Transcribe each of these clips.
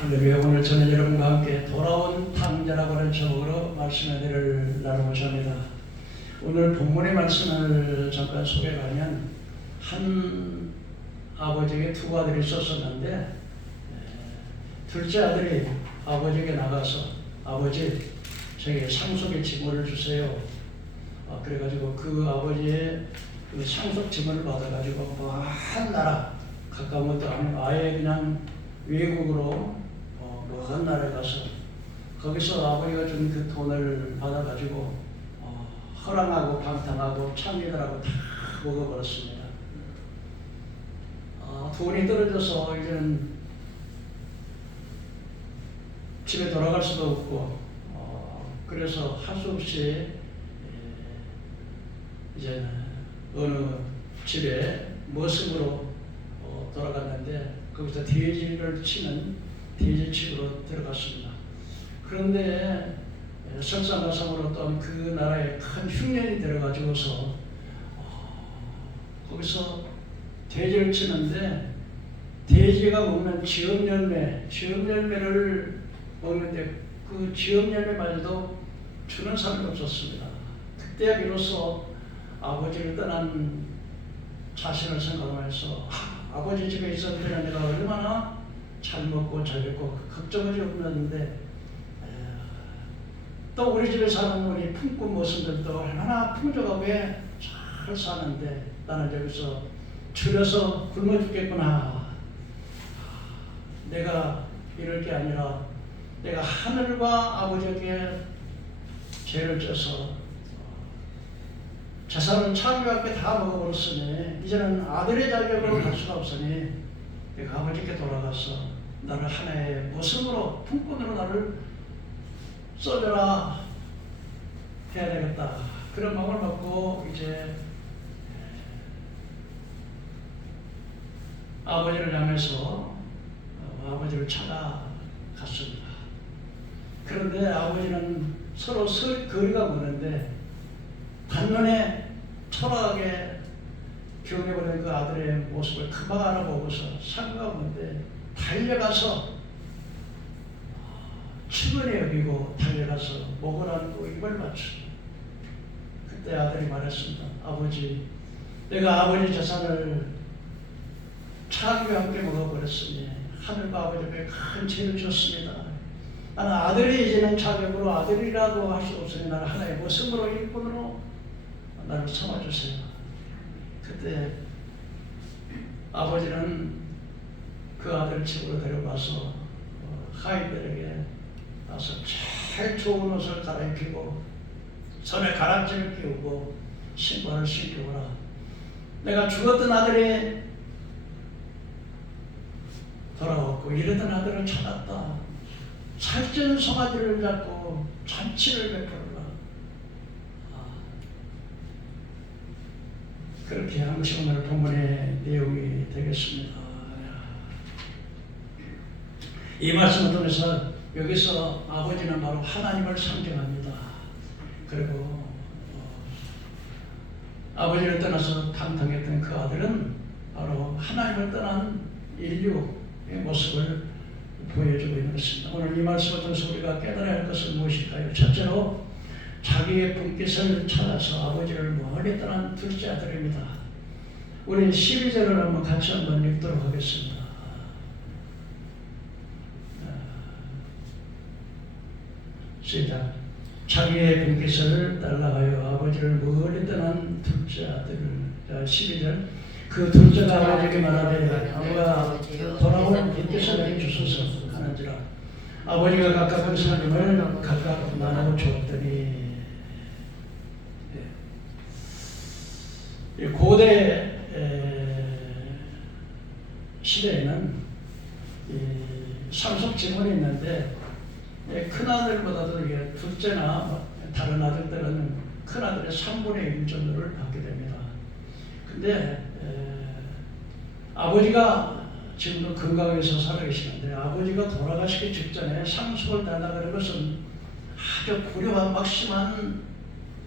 할렐루야. 오늘 저는 여러분과 함께 돌아온 탕자라고 하는 제목으로 말씀의 은혜를 나누고자 합니다. 오늘 본문의 말씀을 잠깐 소개하면 한 아버지에게 두 아들이 있었는데 둘째 아들이 아버지에게 나가서 아버지 저에게 상속의 지물을 주세요. 그래가지고 그 아버지의 그 상속 지물을 받아가지고 먼 나라 가까운 것도 아니고 아예 그냥 외국으로 먼 나라에 가서 거기서 아버지가 준 그 돈을 받아가지고 허랑하고 방탕하고 참이들하고 다 먹어버렸습니다. 돈이 떨어져서 이제는 집에 돌아갈 수도 없고 그래서 할 수 없이 이제 어느 집에 머슴으로 돌아갔는데 거기서 돼지를 치는 돼지집으로 들어갔습니다. 그런데 설상가상으로 어떤 그 나라에 큰 흉년이 들어가지고서 거기서 돼지를 치는데 돼지가 먹는 지엄열매를 먹는데 그 지엄열매마저도 주는 사람이 없었습니다. 그때야 비로소 아버지를 떠난 자신을 생각하면서 아버지 집에 있었을 때는 내가 얼마나 잘 먹고 잘 입고 걱정이 없는데 또 우리 집에 사는 우리 품꾼 모습들도 얼마나 풍족하게 잘 사는데 나는 여기서 줄여서 굶어 죽겠구나. 내가 이럴 게 아니라 내가 하늘과 아버지에게 죄를 져서 재산은 창조하게 다 먹어버렸으니 이제는 아들의 자격으로 갈 수가 없으니 내가 아버지께 돌아가서 나를 하나의 모습으로 품꾼으로 나를 써줘라 해야 되겠다. 그런 마음을 먹고 이제 아버지를 향해서 아버지를 찾아갔습니다. 그런데 아버지는 서로 거리가 먼데 단면에 초라하게 경험해버린 그 아들의 모습을 금방 알아보고서 상가가 뭔데 달려가서 측은히 여기고 달려가서 목을 안고 입을 맞추고 그때 아들이 말했습니다. 아버지, 내가 아버지 재산을 창조와 함께 먹어버렸으니 하늘과 아버지께 큰 죄를 졌습니다. 나는 아들이 이제는 자격으로 아들이라고 할 수 없으니 나는 하나의 모습으로 일꾼으로 나를 삼아주세요. 그때 아버지는 그 아들 집으로 데려가서 하인들에게 가서 제일 좋은 옷을 갈아입히고 손에 가락지를 끼우고 신발을 신기오라. 내가 죽었던 아들이 돌아왔고 이러던 아들을 찾았다. 살찐 송아지를 잡고 잔치를 베풀어라. 그렇게 한 것이 오늘 본문의 내용이 되겠습니다. 이 말씀을 통해서 여기서 아버지는 바로 하나님을 상징합니다. 그리고 아버지를 떠나서 탐탐했던 그 아들은 바로 하나님을 떠난 인류의 모습을 보여주고 있는 것입니다. 오늘 이 말씀을 통해서 우리가 깨달아야 할 것은 무엇일까요? 첫째로 자기의 분깃을 찾아서 아버지를 멀리 떠난 둘째 아들입니다. 우리 12절을 한번 같이 한번 읽도록 하겠습니다. 시작. 자기의 분깃을 따라가여 아버지를 멀리 떠난 둘째 아들을. 12절. 그 둘째가 아버지에게 말하되 내가 돌아오는 분깃을 내게 주소서 하는지라. 아버지가 각각 하나님을 각각 나누어 주었더니 고대 시대에는 상속 지문이 있는데 큰아들보다도 둘째나 다른 아들들은 큰아들의 3분의 1 정도를 받게 됩니다. 근데 아버지가 지금도 건강해서 살아계시는데 아버지가 돌아가시기 직전에 상속을 달라는 것은 아주 고려한 막심한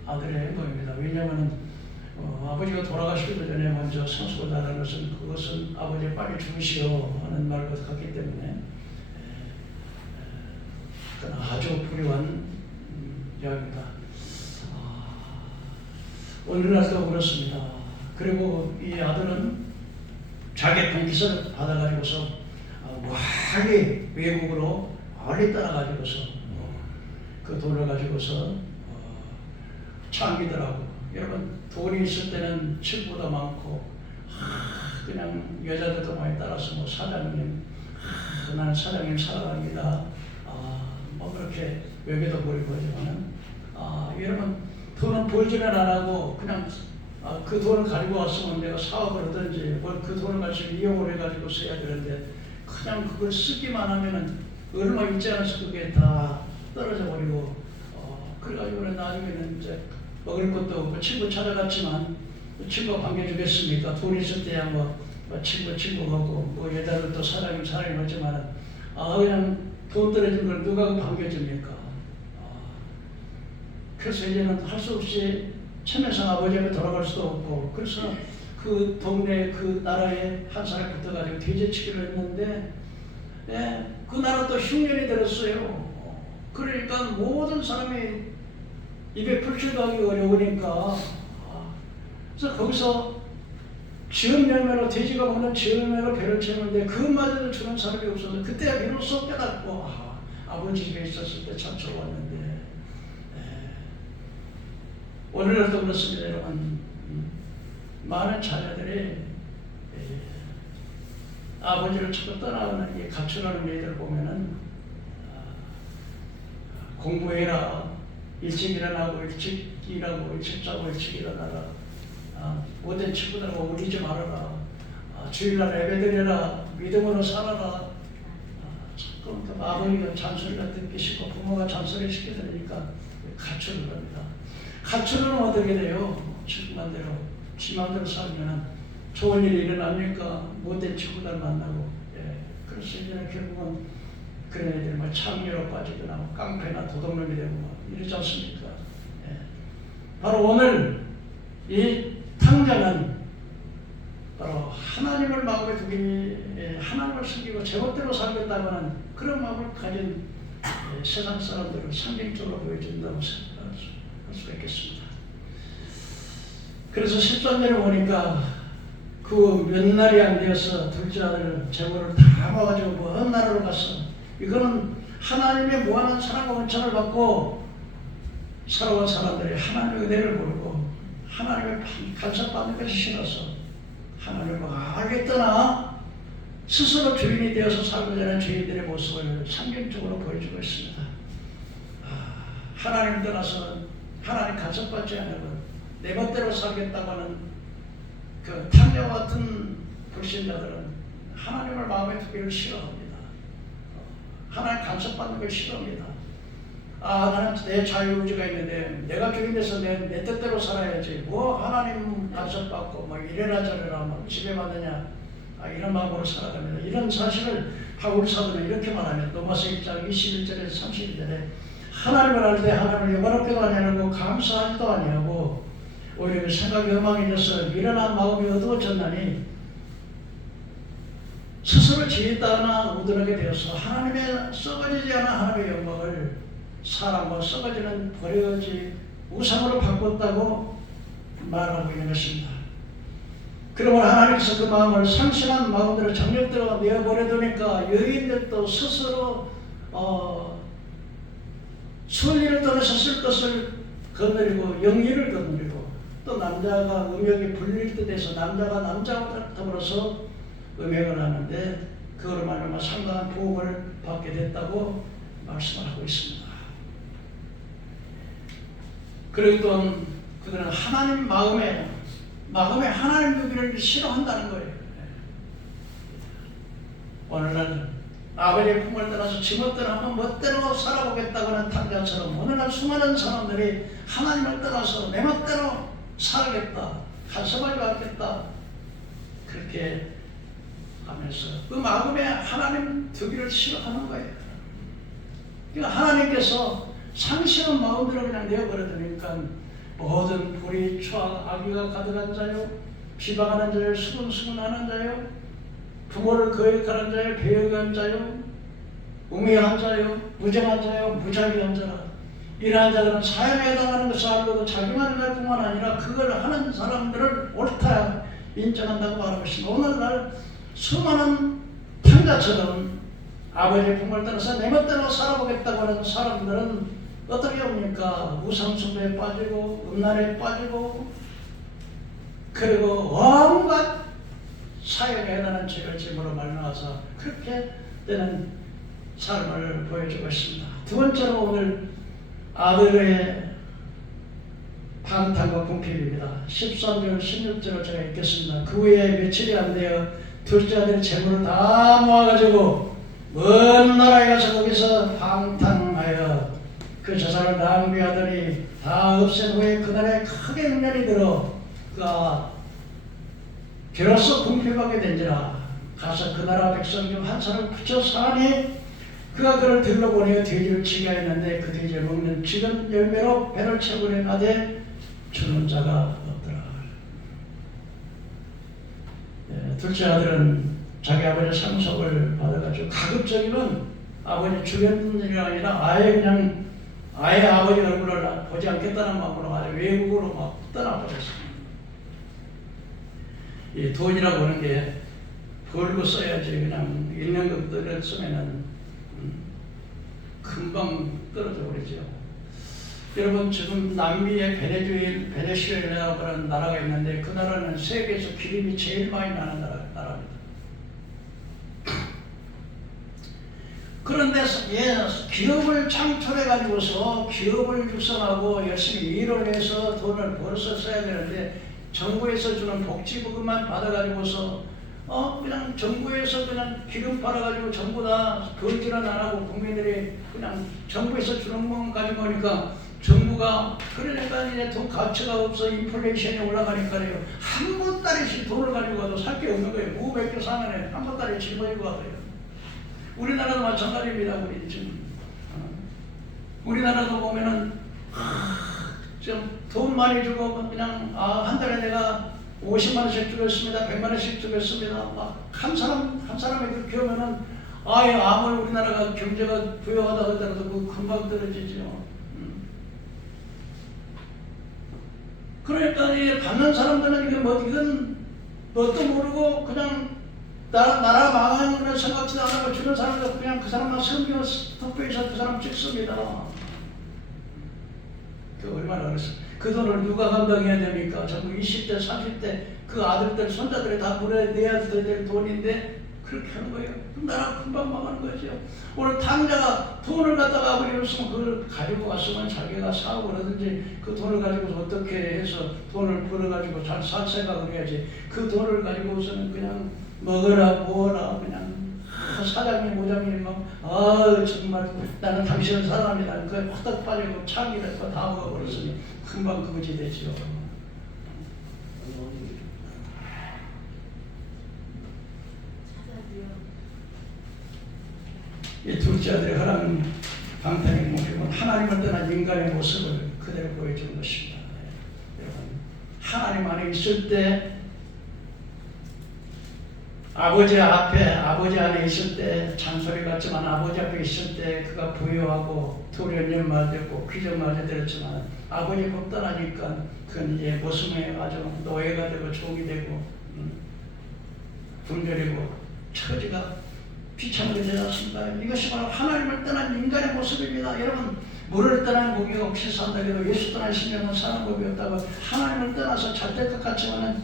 아들의 행동입니다. 왜냐하면 아버지가 돌아가시기도 전에 먼저 상속을 달라는 것은 그것은 아버지 빨리 죽으시오 하는 말과 같기 때문에 위한 이야기입니다. 오늘날도 그렇습니다. 그리고 이 아들은 자기 동기서를 받아가지고서 멀리 외국으로 멀리 떠나가지고서 그 돈을 가지고서 참기더라고. 여러분, 돈이 있을 때는 친구도 많고 그냥 여자들도 많이 따라서 뭐 사장님, 나는 사장님 사랑합니다. 뭐 그렇게 외교도 부리고 하지만은 여러분, 돈은 보이지는 안 하고 그냥 그 돈을 가지고 왔으면 내가 사업을 하든지 뭘 그 돈을 가지고 이용을 해가지고 써야 되는데 그냥 그걸 쓰기만 하면은 얼마 있지 않아서 그게 다 떨어져 버리고 그래가지고는 나중에는 이제 먹을 것도 없고 친구 찾아갔지만 친구가 반겨주겠습니까? 돈 있을 때야 뭐 친구하고 뭐 여자들도 사장님 하지만은 그냥 돈 떨어진 걸 누가 반겨줍니까? 그래서 이제는 할 수 없이 천면상 아버지가 돌아갈 수도 없고 그래서 그 동네 그 나라에 한 사람이 붙어가지고 돼지치기를 했는데 그 나라 또 흉년이 들었어요. 그러니까 모든 사람이 입에 풀칠도 하기 어려우니까 그래서 거기서 지은 열매로 돼지가 먹는 지은 열매로 배를 채우는데 그것마저도 주는 사람이 없어서 그때야 비로소 깨닫고 아버지 집에 있었을 때 참 좋았는데 오늘날도 그렇습니다. 여러분, 많은 자녀들이 아버지를 찾고 떠나는 이 가출하는 애들 보면은 공부해라, 일찍 일어나고 일찍 일하고 일찍 자고 일찍 일어나라, 못된 친구들하고 어울리지 말아라, 주일날 예배드려라, 믿음으로 살아라. 자꾸 아버지가 잔소리가 듣기 싫고 부모가 잔소리 시켜 들으니까 가출을 합니다. 가출은 어떻게 돼요? 친구만대로 지 마음대로 살면 좋은 일이 일어납니까? 못된 친구들 만나고 그래서 이제 결국은 그런 애들 뭐 창녀로 빠지거나 뭐 깡패나 도둑놈이 되고 뭐 이러지 않습니까? 바로 오늘 이 탕자는 바로 하나님을 마음에 두기 하나님을 섬기고 제멋대로 살겠다고 하는 그런 마음을 가진 세상 사람들을 상징적으로 보여준다고 생각할 수가 있겠습니다. 그래서 13절에 보니까 그 몇 날이 안 되어서 둘째 아들 재물을 다 모아가지고 먼 나라로 갔어. 이거는 하나님의 무한한 사랑과 원천을 받고 살아온 사람들이 하나님의 은혜를 모르고 하나님의 간섭받는 것이 싫어서 하나님을 멀리 떠나 스스로 주인이 되어서 살고자 하는 주인들의 모습을 상징적으로 보여주고 있습니다. 하나님 떠나서 하나님 간섭받지 않으면 내 멋대로 살겠다고 하는 그 탕자와 같은 불신자들은 하나님을 마음에 두기를 싫어합니다. 하나님 간섭받는 걸 싫어합니다. 나는 내 자유의지가 있는데 내가 주인 돼서 내 뜻대로 살아야지 뭐 하나님 간섭받고 뭐 이래라 저래라 뭐 지배받느냐 이런 마음으로 살아갑니다. 이런 사실을 바울 사도는 이렇게 말하면 로마서 1장 21절에서 31절에 하나님을 알 때 하나님을 영원롭게도 아니하고 감사하지도 아니하고 오히려 생각이 엉망해져서 미련한 마음이 어두워졌나니 스스로 지혜다나 우둔하게 되어서 하나님의 썩어지지 않은 하나님의 영광을 사람과 썩어지는 버려지 우상으로 바꿨다고 말하고 있는 것입니다. 그러면 하나님께서 그 마음을 상실한 마음대로 정력대로 내어버려두니까 여인들도 스스로 순리를 떠나서 쓸 것을 거느리고 영리를 거느리고 또 남자가 음욕이 불릴 듯 해서 남자가 남자와 더불어서 음행을 하는데 그거로 말하면 상당한 보복을 받게 됐다고 말씀을 하고 있습니다. 그리고 또 그들은 하나님 마음에 하나님 두기를 싫어한다는 거예요. 오늘날 아버지의 품을 떠나서 지멋대로 한번 멋대로 살아보겠다고 하는 탕자처럼 오늘날 수많은 사람들이 하나님을 떠나서 내 멋대로 살겠다, 간섭하지 않겠다 그렇게 하면서 그 마음에 하나님 두기를 싫어하는 거예요. 그러니까 하나님께서 상실한 마음대로 그냥 내어버려두니까 모든 불의, 추악, 악의가 가득한 자요, 비방하는 자요, 수근수근하는 자요, 부모를 거역하는 자요, 배역한 자요, 우매한 자요, 무정한 자요, 무자비한 자라. 이러한 자들은 사형에 해당하는 것을 알고도 자기만 할 뿐만 아니라 그걸 하는 사람들을 옳다 인정한다고 말하고 있습니다. 오늘날 수많은 탕자처럼 아버지의 품을 따라서 내 멋대로 살아보겠다고 하는 사람들은 어떻게 합니까? 우상숭배에 빠지고 음란에 빠지고 그리고 온갖 사역에 해당하는 죄를 짐으로 말미암아서 그렇게 되는 삶을 보여주고 있습니다. 두 번째로 오늘 아들의 방탕과 궁핍입니다. 13절 16절을 제가 읽겠습니다. 그 후에 며칠이 안 되어 둘째 아들의 재물을 다 모아가지고 먼 나라에 가서 거기서 방탕하여 그 재산을 낭비하더니 다 없앤 후에 그날에 크게 흉년이 들어 그가 비로소 궁핍하게 된지라. 가서 그 나라 백성 중 한 사람을 붙여 사니 그가 그를 들러보내어 돼지를 치게 하였는데 그 돼지를 먹는 쥐는 열매로 배를 채우려 하되 주는 자가 없더라. 둘째 아들은 자기 아버지의 상속을 받아가지고 가급적이면 아버지 주변 일이 아니라 아예 아버지 얼굴을 보지 않겠다는 마음으로 아주 외국으로 막 떠나버렸습니다. 이 돈이라고 하는 게 벌고 써야지 그냥 있는 것들을 쓰면은 금방 떨어져 버리죠. 여러분 지금 남미의 베네수엘라라고 하는 나라가 있는데 그 나라는 세계에서 기름이 제일 많이 나는 나라입니다. 그런데 기업을 창출해 가지고서 기업을 육성하고 열심히 일을 해서 돈을 벌어서 써야 되는데 정부에서 주는 복지부금만 받아가지고서 그냥 정부에서 그냥 기름 팔아가지고 전부 다 벌지는 안 하고 국민들이 그냥 정부에서 주는 것만 가지고 오니까 정부가 그러니까 이제 돈 가치가 없어 인플레이션이 올라가니까요 한 보따리씩 돈을 가지고 가도 살 게 없는 거예요. 무 몇 개 사면은 한 보따리 짊어지고 가고요. 우리나라도 마찬가지입니다. 우리 지금 우리나라도 보면은 좀 돈 많이 주고 그냥 한 달에 내가 50만 원씩 주겠습니다. 100만 원씩 주겠습니다. 막 한 사람이 그렇게 하면은 아무리 우리나라가 경제가 부유하다 하더라도 그 금방 떨어지죠. 그러니까 이 받는 사람들은 이건 뭣도 모르고 그냥 나라 망하는 걸 생각지도 안 하고 주는 사람들 그냥 그 사람만 섬기고 투표해서 그 사람 찍습니다. 그 얼마나 어렸어. 그 돈을 누가 감당해야 됩니까? 전부 20대, 30대 그 아들들, 손자들이 다 물어내야 될 돈인데 그렇게 하는 거예요. 그럼 나라 금방 망하는 거죠. 오늘 탕자가 돈을 갖다가 아버지 없으면 그걸 가지고 왔으면 자기가 사고 그러든지 그 돈을 가지고 어떻게 해서 돈을 벌어가지고 잘 살 생각을 해야지. 그 돈을 가지고서는 그냥 먹어라 뭐라 그냥 사장님 모장님 막 정말 나는 당신은 사람이다 그게 확 빠지고 차기 됐고 다 먹어버렸으니 금방 그것이 되죠. 이 둘째 아들의 허랑 방탕의 모습은 하나님을 떠난 인간의 모습을 그대로 보여주는 것입니다. 여러분 하나님 안에 있을 때 아버지 안에 있을 때 잔소리 같지만 아버지 앞에 있을 때 그가 부유하고 도련님 말되고 귀족 말되었지만 아버지 못 떠나니까 그건 이제 모습에 아주 노예가 되고 종이 되고 분별이고 처지가 비참하게 되지 않습니다. 이것이 바로 하나님을 떠난 인간의 모습입니다. 여러분 물을 떠난 고기가 없이 산다 해도 예수 떠난 신령은 사는 법이 없다고 하나님을 떠나서 잘 될 것 같지만은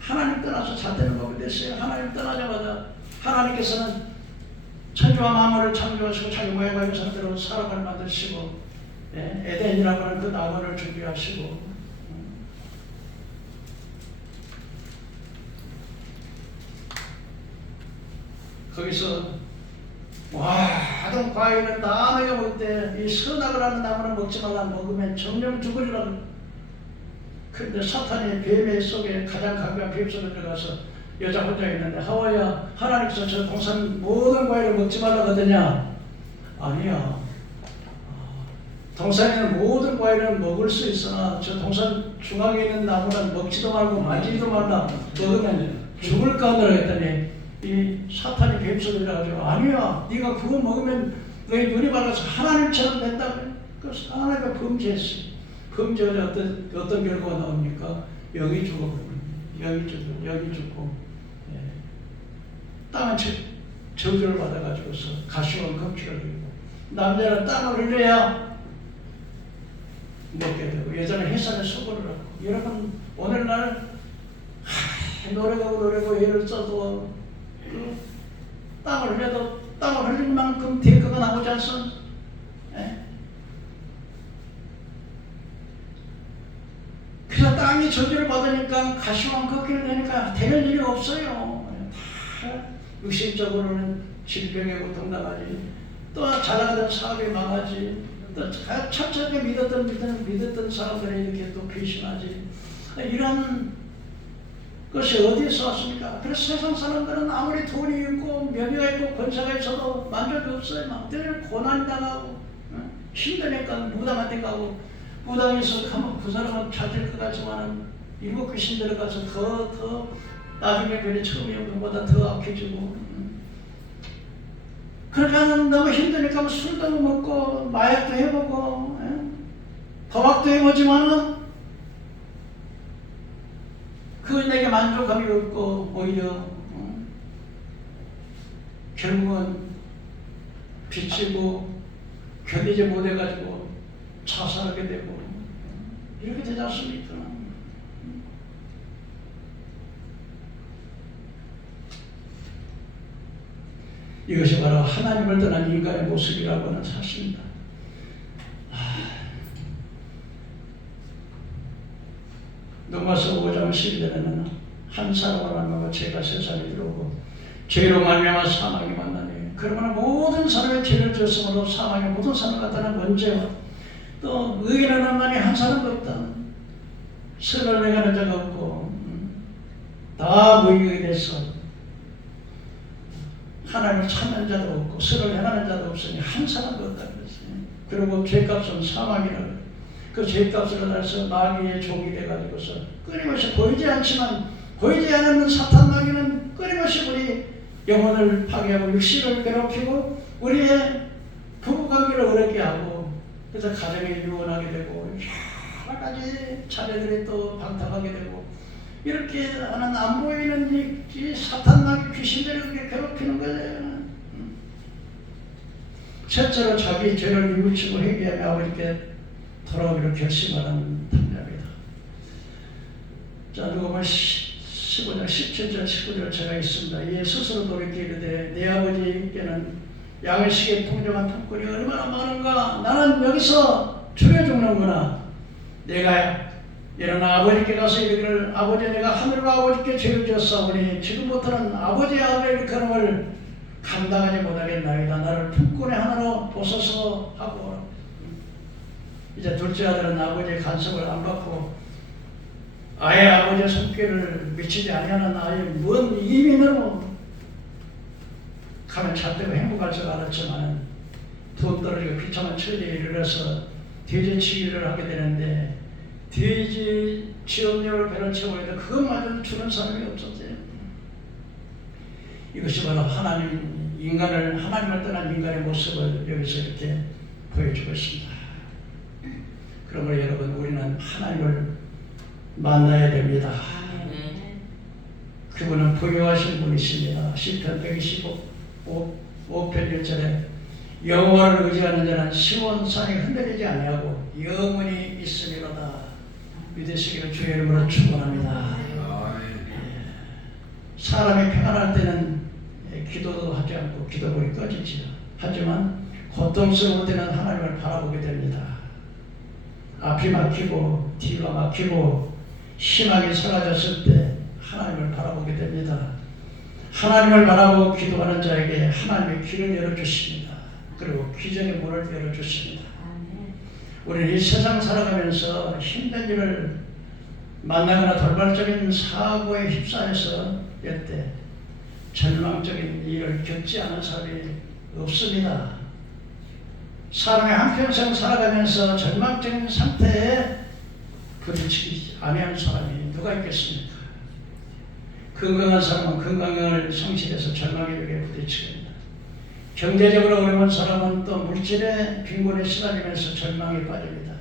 하나님 떠나서 잘 되는 법이 됐어요. 하나님 떠나자마자 하나님께서는 천지와 만물을 창조하시고 자기 모양과 형상대로 사람을 만드시고 에덴이라고 하는 그 나무를 준비하시고 거기서 모든 과일은 다 먹여 먹을 때 이 선악을 하는 나무는 먹지 말라 먹으면 정령 죽으리라. 그런데 사탄이 뱀의 속에 가장 강한 뱀 속에 들어가서 여자 혼자 있는데 하와야 하나님께서 저 동산 모든 과일을 먹지 말라고 하더냐? 아니야. 동산에는 모든 과일은 먹을 수 있으나 저 동산 중앙에 있는 나무는 먹지도 말고 만지지도 말라. 먹으면 죽을까 하더라 했더니 이 사탄이 뱀소리를 가지고 아니야 네가 그거 먹으면 너희 눈이 밝아서 하나님처럼 된다고. 그래서 하나님과 범죄했어요. 범죄가 어떤 결과가 나옵니까? 영이 죽어버립니다. 영이 죽고 땅은 저주를 받아가지고서 가시와 검지가 되고 남자는 땅을 흘려야 먹게 되고 여자는 햇살에 수고를 하고 여러분 오늘날 노력하고 애를 써도 땅을 흘려도 땅을 흘린 만큼 대가가 나오지 않습니까? 그래서 땅이 저주를 받으니까 가시와 걷기를 되니까 되는 일이 없어요. 다 육신적으로는 질병에 고통당하지 또 잘 나가던 사업이 망하지 또 철저하게 믿었던 사람들이 이렇게 또 배신하지 이런 것이 어디에서 왔습니까? 그래서 세상 사람들은 아무리 돈이 있고 명예가 있고 권세가 있어도 만족이 없어요. 막 늘 고난이 당하고 힘드니까 무당한 데 가고 무당에서 가면 그 사람은 찾을 것 같지만 일곱 귀신 들어가서 더 나중에 별이 처음에 온 것보다 더 악해지고 그러니까 너무 힘드니까 술도 먹고 마약도 해보고 도박도 해보지만은 그 내게 만족감이 없고 오히려 결국은 비치고 견디지 못해가지고 자살하게 되고 이렇게 되지 않습니까? 이것이 바로 하나님을 떠난 인간의 모습이라고 하는 사실입니다. 로마서 5장 12절에는 한 사람으로 말미암아 죄가 세상에 들어오고 죄로 말미암아 사망이 만나니 그러므로 모든 사람의 죄를 지었으므로 사망이 모든 사람을 갖다는 문제와 또 의인은 한만이 한 사람도 없다. 선을 행하는 자가 없고 다 무의가 돼서 하나님을 찾는 자도 없고 선을 행하는 자도 없으니 한 사람도 없다 그랬어요. 그리고 죄값은 사망이라고 해요. 그 죄값으로 해서 마귀의 종이 돼가지고서 끊임없이 보이지 않지만 보이지 않는 사탄 마귀는 끊임없이 우리 영혼을 파괴하고 육신을 괴롭히고 우리의 부부관계를 어렵게 하고 그래서 가정이 유언하게 되고 여러 가지 자녀들이 또 방탕하게 되고 이렇게 하는 안 보이는 이 사탄 마귀 귀신들이 그렇게 괴롭히는 거예요. 첫째로 자기 죄를 뉘우치고 회개하며 아버지께 돌아오기로 결심하는 탐자입니다. 자, 누가복음 15장 17절 19절 제가 있습니다. 이에 스스로 돌이켜 이르되 내 아버지께는 양식의 풍족한 품꾼이 얼마나 많은가. 나는 여기서 죽여 죽는구나. 내가 일어나 아버지께 가서 이르기를 아버지 내가 하늘과 아버지께 죄를 지었사오니 지금부터는 아버지의 아들의 일컬음을 감당하지 못하겠나이다. 나를 품꾼의 하나로 보소서 하고 이제 둘째 아들은 아버지의 간섭을 안 받고 아예 아버지의 손길을 미치지 아니하는 아예 뭔 이민으로 가면 잣대고 행복할 줄 알았지만 돈 떨어지고 비참한 처지에 이르러서 돼지치기를 하게 되는데 돼지 지원료를 배를 채우고 있는데 그것마저 주는 사람이 없었어요. 이것이 바로 하나님을 떠난 인간의 모습을 여기서 이렇게 보여주고 있습니다. 그러므로 여러분 우리는 하나님을 만나야 됩니다. 그분은 부유하신 분이십니다. 시편 125편 1절에 여호와를 의지하는 자는 시온산이 흔들리지 아니하고 영원히 있으리로다. 믿으시기를 주의 이름으로 축원합니다. 사람이 평안할 때는 기도도 하지 않고 기도불이 꺼지지요. 하지만 고통스러울 때는 하나님을 바라보게 됩니다. 앞이 막히고 뒤가 막히고 희망이 사라졌을 때 하나님을 바라보게 됩니다. 하나님을 바라보고 기도하는 자에게 하나님의 길을 열어주십니다. 그리고 기적의 문을 열어주십니다. 우리는 이 세상 살아가면서 힘든 일을 만나거나 돌발적인 사고에 휩싸여서 이때 절망적인 일을 겪지 않은 사람이 없습니다. 사람의 한평생 살아가면서 절망적인 상태에 부딪히지 아니하는 사람이 누가 있겠습니까? 건강한 사람은 건강을 성실해서 절망의 벽에 부딪히게 된다. 경제적으로 어려운 사람은 또 물질의 빈곤에 시달리면서 절망에 빠집니다.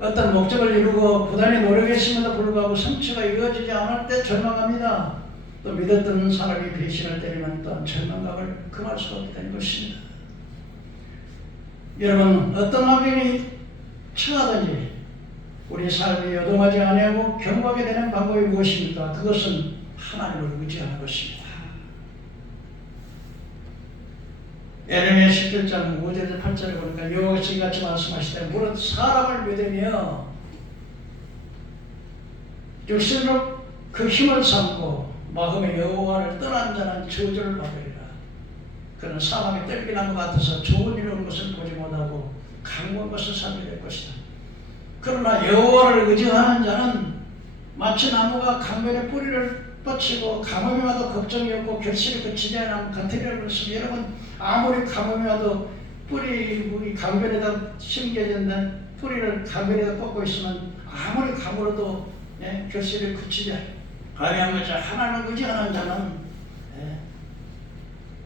어떤 목적을 이루고 부단히 노력했음에도 불구하고 성취가 이루어지지 않을 때 절망합니다. 또 믿었던 사람이 배신을 때리면 또한 절망감을 금할 수가 없다는 것입니다. 여러분, 어떤 환경이 처하든지 우리 삶이 요동하지 아니하고 경고하게 되는 방법이 무엇입니까? 그것은 하나님을 의지하는 것입니다. 에레미야 17장 5절에서 8절에 보니까 여호와께서 이같이 말씀하시되 무릇 사람을 믿으며 육신으로 그 힘을 삼고 마음의 여호와를 떠난 자는 저주를 받으리라. 그는 사망에 뜰기난 것 같아서 좋은 일 오는 것을 보지 못하고 강구한 것을 살게 될 것이다. 그러나 여호와를 의지하는 자는 마치 나무가 강변에 뿌리를 뻗치고 가뭄이 와도 걱정이 없고 결실이 그치지 않은 같으리라고 했습니다. 여러분, 아무리 가뭄이 와도 뿌리 강변에다 심겨진다 뿌리를 강변에다 뻗고 있으면 아무리 가물어도 결실이 그치지 아니하는 것이 하나님을 의지하는 자는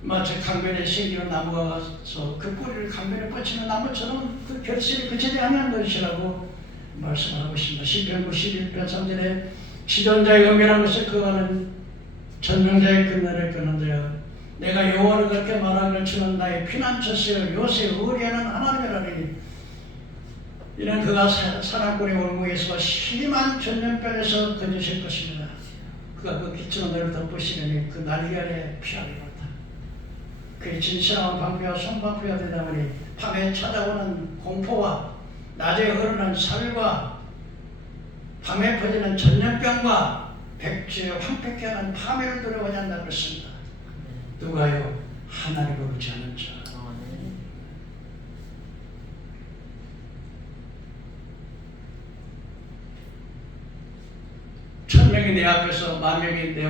마치 강변에 심기는 나무가 와서 그 뿌리를 강변에 뻗치는 나무처럼 그 결실이 그치지 않는 것이라고 말씀하고 있습니다. 시편 91편 3절에 지존자의 은밀한 것을 그하는 전명자의 근날을 끄는 자여 내가 여호와를 그렇게 말하기를 주는 나의 피난처시여 요새 의리하는 하나님이라니 이는 그가 사람꾼의 올무에서 심한 전염병에서 건지실 것입니다. 그가 그 기초는 너를 덮으시려니 그 날개 아래 피하리로다. 그의 진실한 방패와 손방패가 되다 보니 밤에 찾아오는 공포와 낮에 흐르는 살과 밤에 퍼지는 전염병과 백주에 황폐케 하는 파멸을 두려워하지 않는다고 했습니다. 누가요? 하나님을 의지하는 자. 천명이 내 앞에서 만명이 내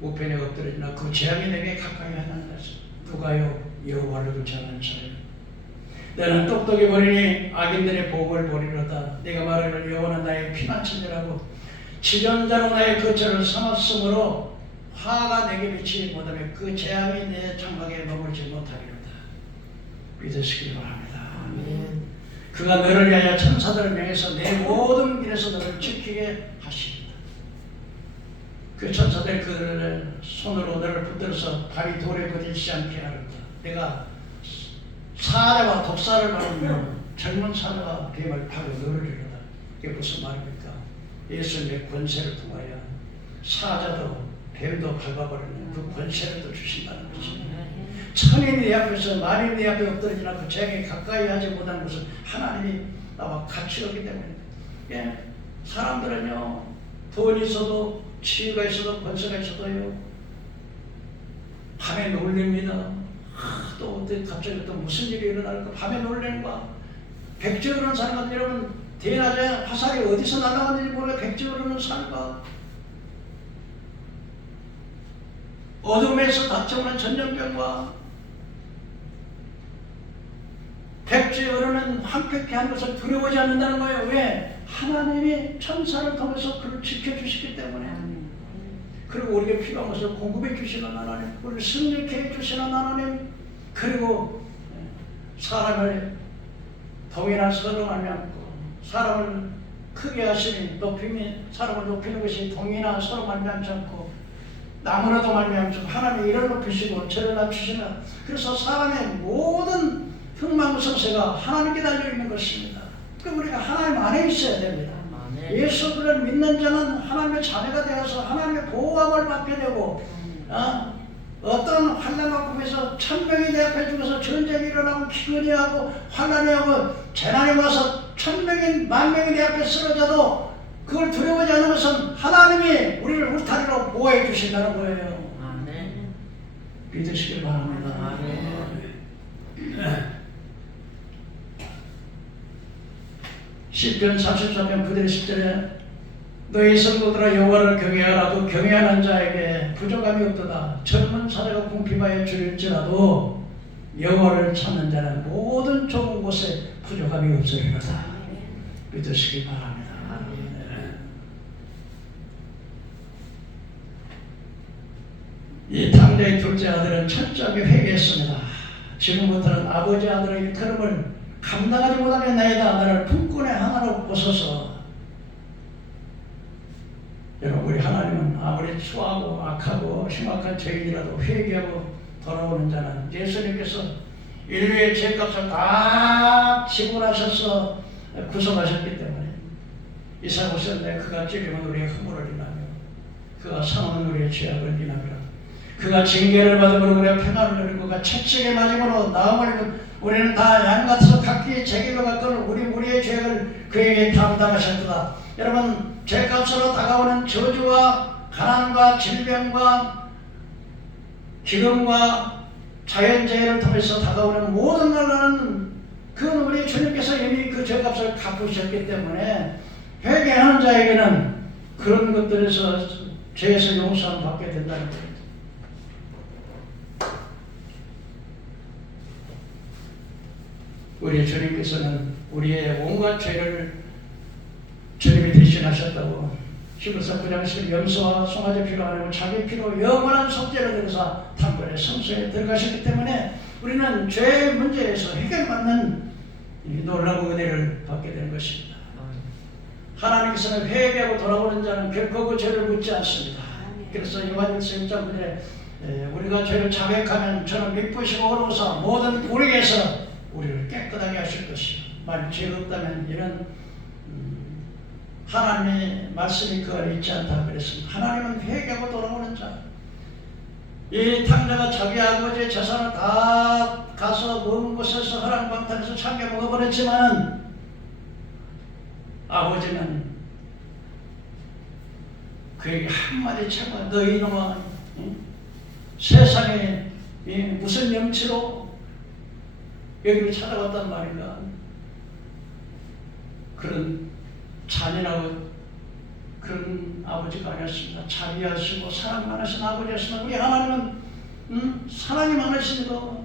우편에 엎드러지나 그 재앙이 내게 가까이 하는 것을 누가요? 여호와를 의지하는 자예요. 너는 똑똑히 버리니 악인들의 보복을 버리로다. 내가 말하기를 여호와는 나의 피난처니라고 지존자로 나의 거처를 삼았으므로 화가 내게 미치지 못하며 그 재앙이 내 장막에 머물지 못하리로다. 믿으시기 바랍니다. 아멘. 그가 너를 위하여 천사들을 명해서 내 모든 길에서 너를 지키게 하시리다. 그 천사들 그들을 손으로 너를 붙들어서 발이 돌에 부딪히지 않게 하리로다. 내가 사자와 독사를 받으며 젊은 사자가 뱀을 파고 너를 이루다. 이게 무슨 말입니까? 예수님의 권세를 통하여 사자도 뱀도 밟아버리는 그 권세를 또 주신다는 것입니다. 천인이 내 앞에서 만인이 내 앞에 엎드러지나 그 재앙에 가까이 하지 못하는 것은 하나님이 나와 같이 없기 때문입니다. 사람들은요, 돈이 있어도 치유가 있어도 권세가 있어도요 밤에 놀립니다. 또 갑자기 또 무슨 일이 일어날까 밤에 놀래는 거야. 백제 오르는 사람은 여러분 대낮에 화살이 어디서 날아가는지 모르게 백제 오르는 사람과 어둠에서 닥쳐오는 전염병과 백제 오르는 황폐케 한 것을 두려워하지 않는다는 거예요. 왜? 하나님이 천사를 통해서 그를 지켜주시기 때문에. 그리고 우리에게 필요한 것을 공급해 주시는 하나님, 우리를 승리케 해 주시는 하나님, 그리고 사람을 동이나 서로 말미암고 사람을 크게 하시니 높임이 사람을 높이는 것이 동이나 서로 말미암지 않고 나무라도 말미암지 않고 하나님이 이를 높이시고 저를 낮추시나. 그래서 사람의 모든 흥망성쇠가 하나님께 달려있는 것입니다. 그러니까 우리가 하나님 안에 있어야 됩니다. 예수 그를 믿는 자는 하나님의 자녀가 되어서 하나님의 보호함을 받게 되고 어떤 환난과 꿈에서 천명이 내 앞에 죽어서 전쟁이 일어나고 기근이 하고 환난이 하고 재난이 와서 천명이 만명이 내 앞에 쓰러져도 그걸 두려워하지 않는 것은 하나님이 우리를 울타리로 보호해 주신다는 거예요. 아멘. 믿으시길 바랍니다. 아멘. 시편 34편 9절 10절에 너희 성도들아 여호와를 경외하라. 그 경외하는 자에게 부족함이 없도다. 젊은 사자가 궁핍하여 줄일지라도 여호와를 찾는 자는 모든 좁은 곳에 부족함이 없으리로다. 믿으시기 바랍니다. 이 탕자의 둘째 아들은 철저하게 회개했습니다. 지금부터는 아버지 아들에게 그름을 감당하지 못하겠나이다. 나를 품꾼의 하나로 보소서. 여러분, 우리 하나님은 아무리 추하고 악하고 심각한 죄인이라도 회개하고 돌아오는 자는 예수님께서 인류의 죄값을 다 지불하셔서 구속하셨기 때문에 이사야 오셨는데 그가 찌르면 우리의 허물을 인하며 그가 상하면 우리의 죄악을 인하며 그가 징계를 받으면 우리가 평안을 누리고 그가 채찍에 맞음으로 나음을 우리는 다 양같아서 각기 제길로 갔거늘 우리의 죄를 그에게 담당하셨도다. 여러분, 죄값으로 다가오는 저주와 가난과 질병과 기근과 자연재해를 통해서 다가오는 모든 날은 그건 우리 주님께서 이미 그 죄값을 갚으셨기 때문에 회개하는 자에게는 그런 것들에서 죄에서 용서를 받게 된다는 거예요. 우리 주님께서는 우리의 온갖 죄를 주님이 대신하셨다고 히브리서 9장 10절 염소와 송아지 피로 아니고 자기 피로 영원한 속죄를 들여서 단번에 성소에 들어가셨기 때문에 우리는 죄의 문제에서 해결받는 놀라운 은혜를 받게 되는 것입니다. 하나님께서는 회개하고 돌아오는 자는 결코 그 죄를 묻지 않습니다. 그래서 요한일서 1장 9절에 우리가 죄를 자백하면 저는 미쁘시고 어려워서 모든 불의에서 우리를 깨끗하게 하실 것이요 만일 죄가 없다면 이런 하나님의 말씀이 그 안에 있지 않다 그랬습니다. 하나님은 회개하고 돌아오는 자. 이 탕자가 자기 아버지의 재산을 다 가서 먼 곳에서 허랑방탕에서 참겨 먹어버렸지만 아버지는 그에게 한마디 참아 너 이놈아 세상에 무슨 염치로 여기를 찾아왔단 말인가. 그런 잔인하고 그런 아버지가 아니었습니다. 자비하시고 사랑 많으신 아버지였으면 우리 하나님은 사랑이 많으시니까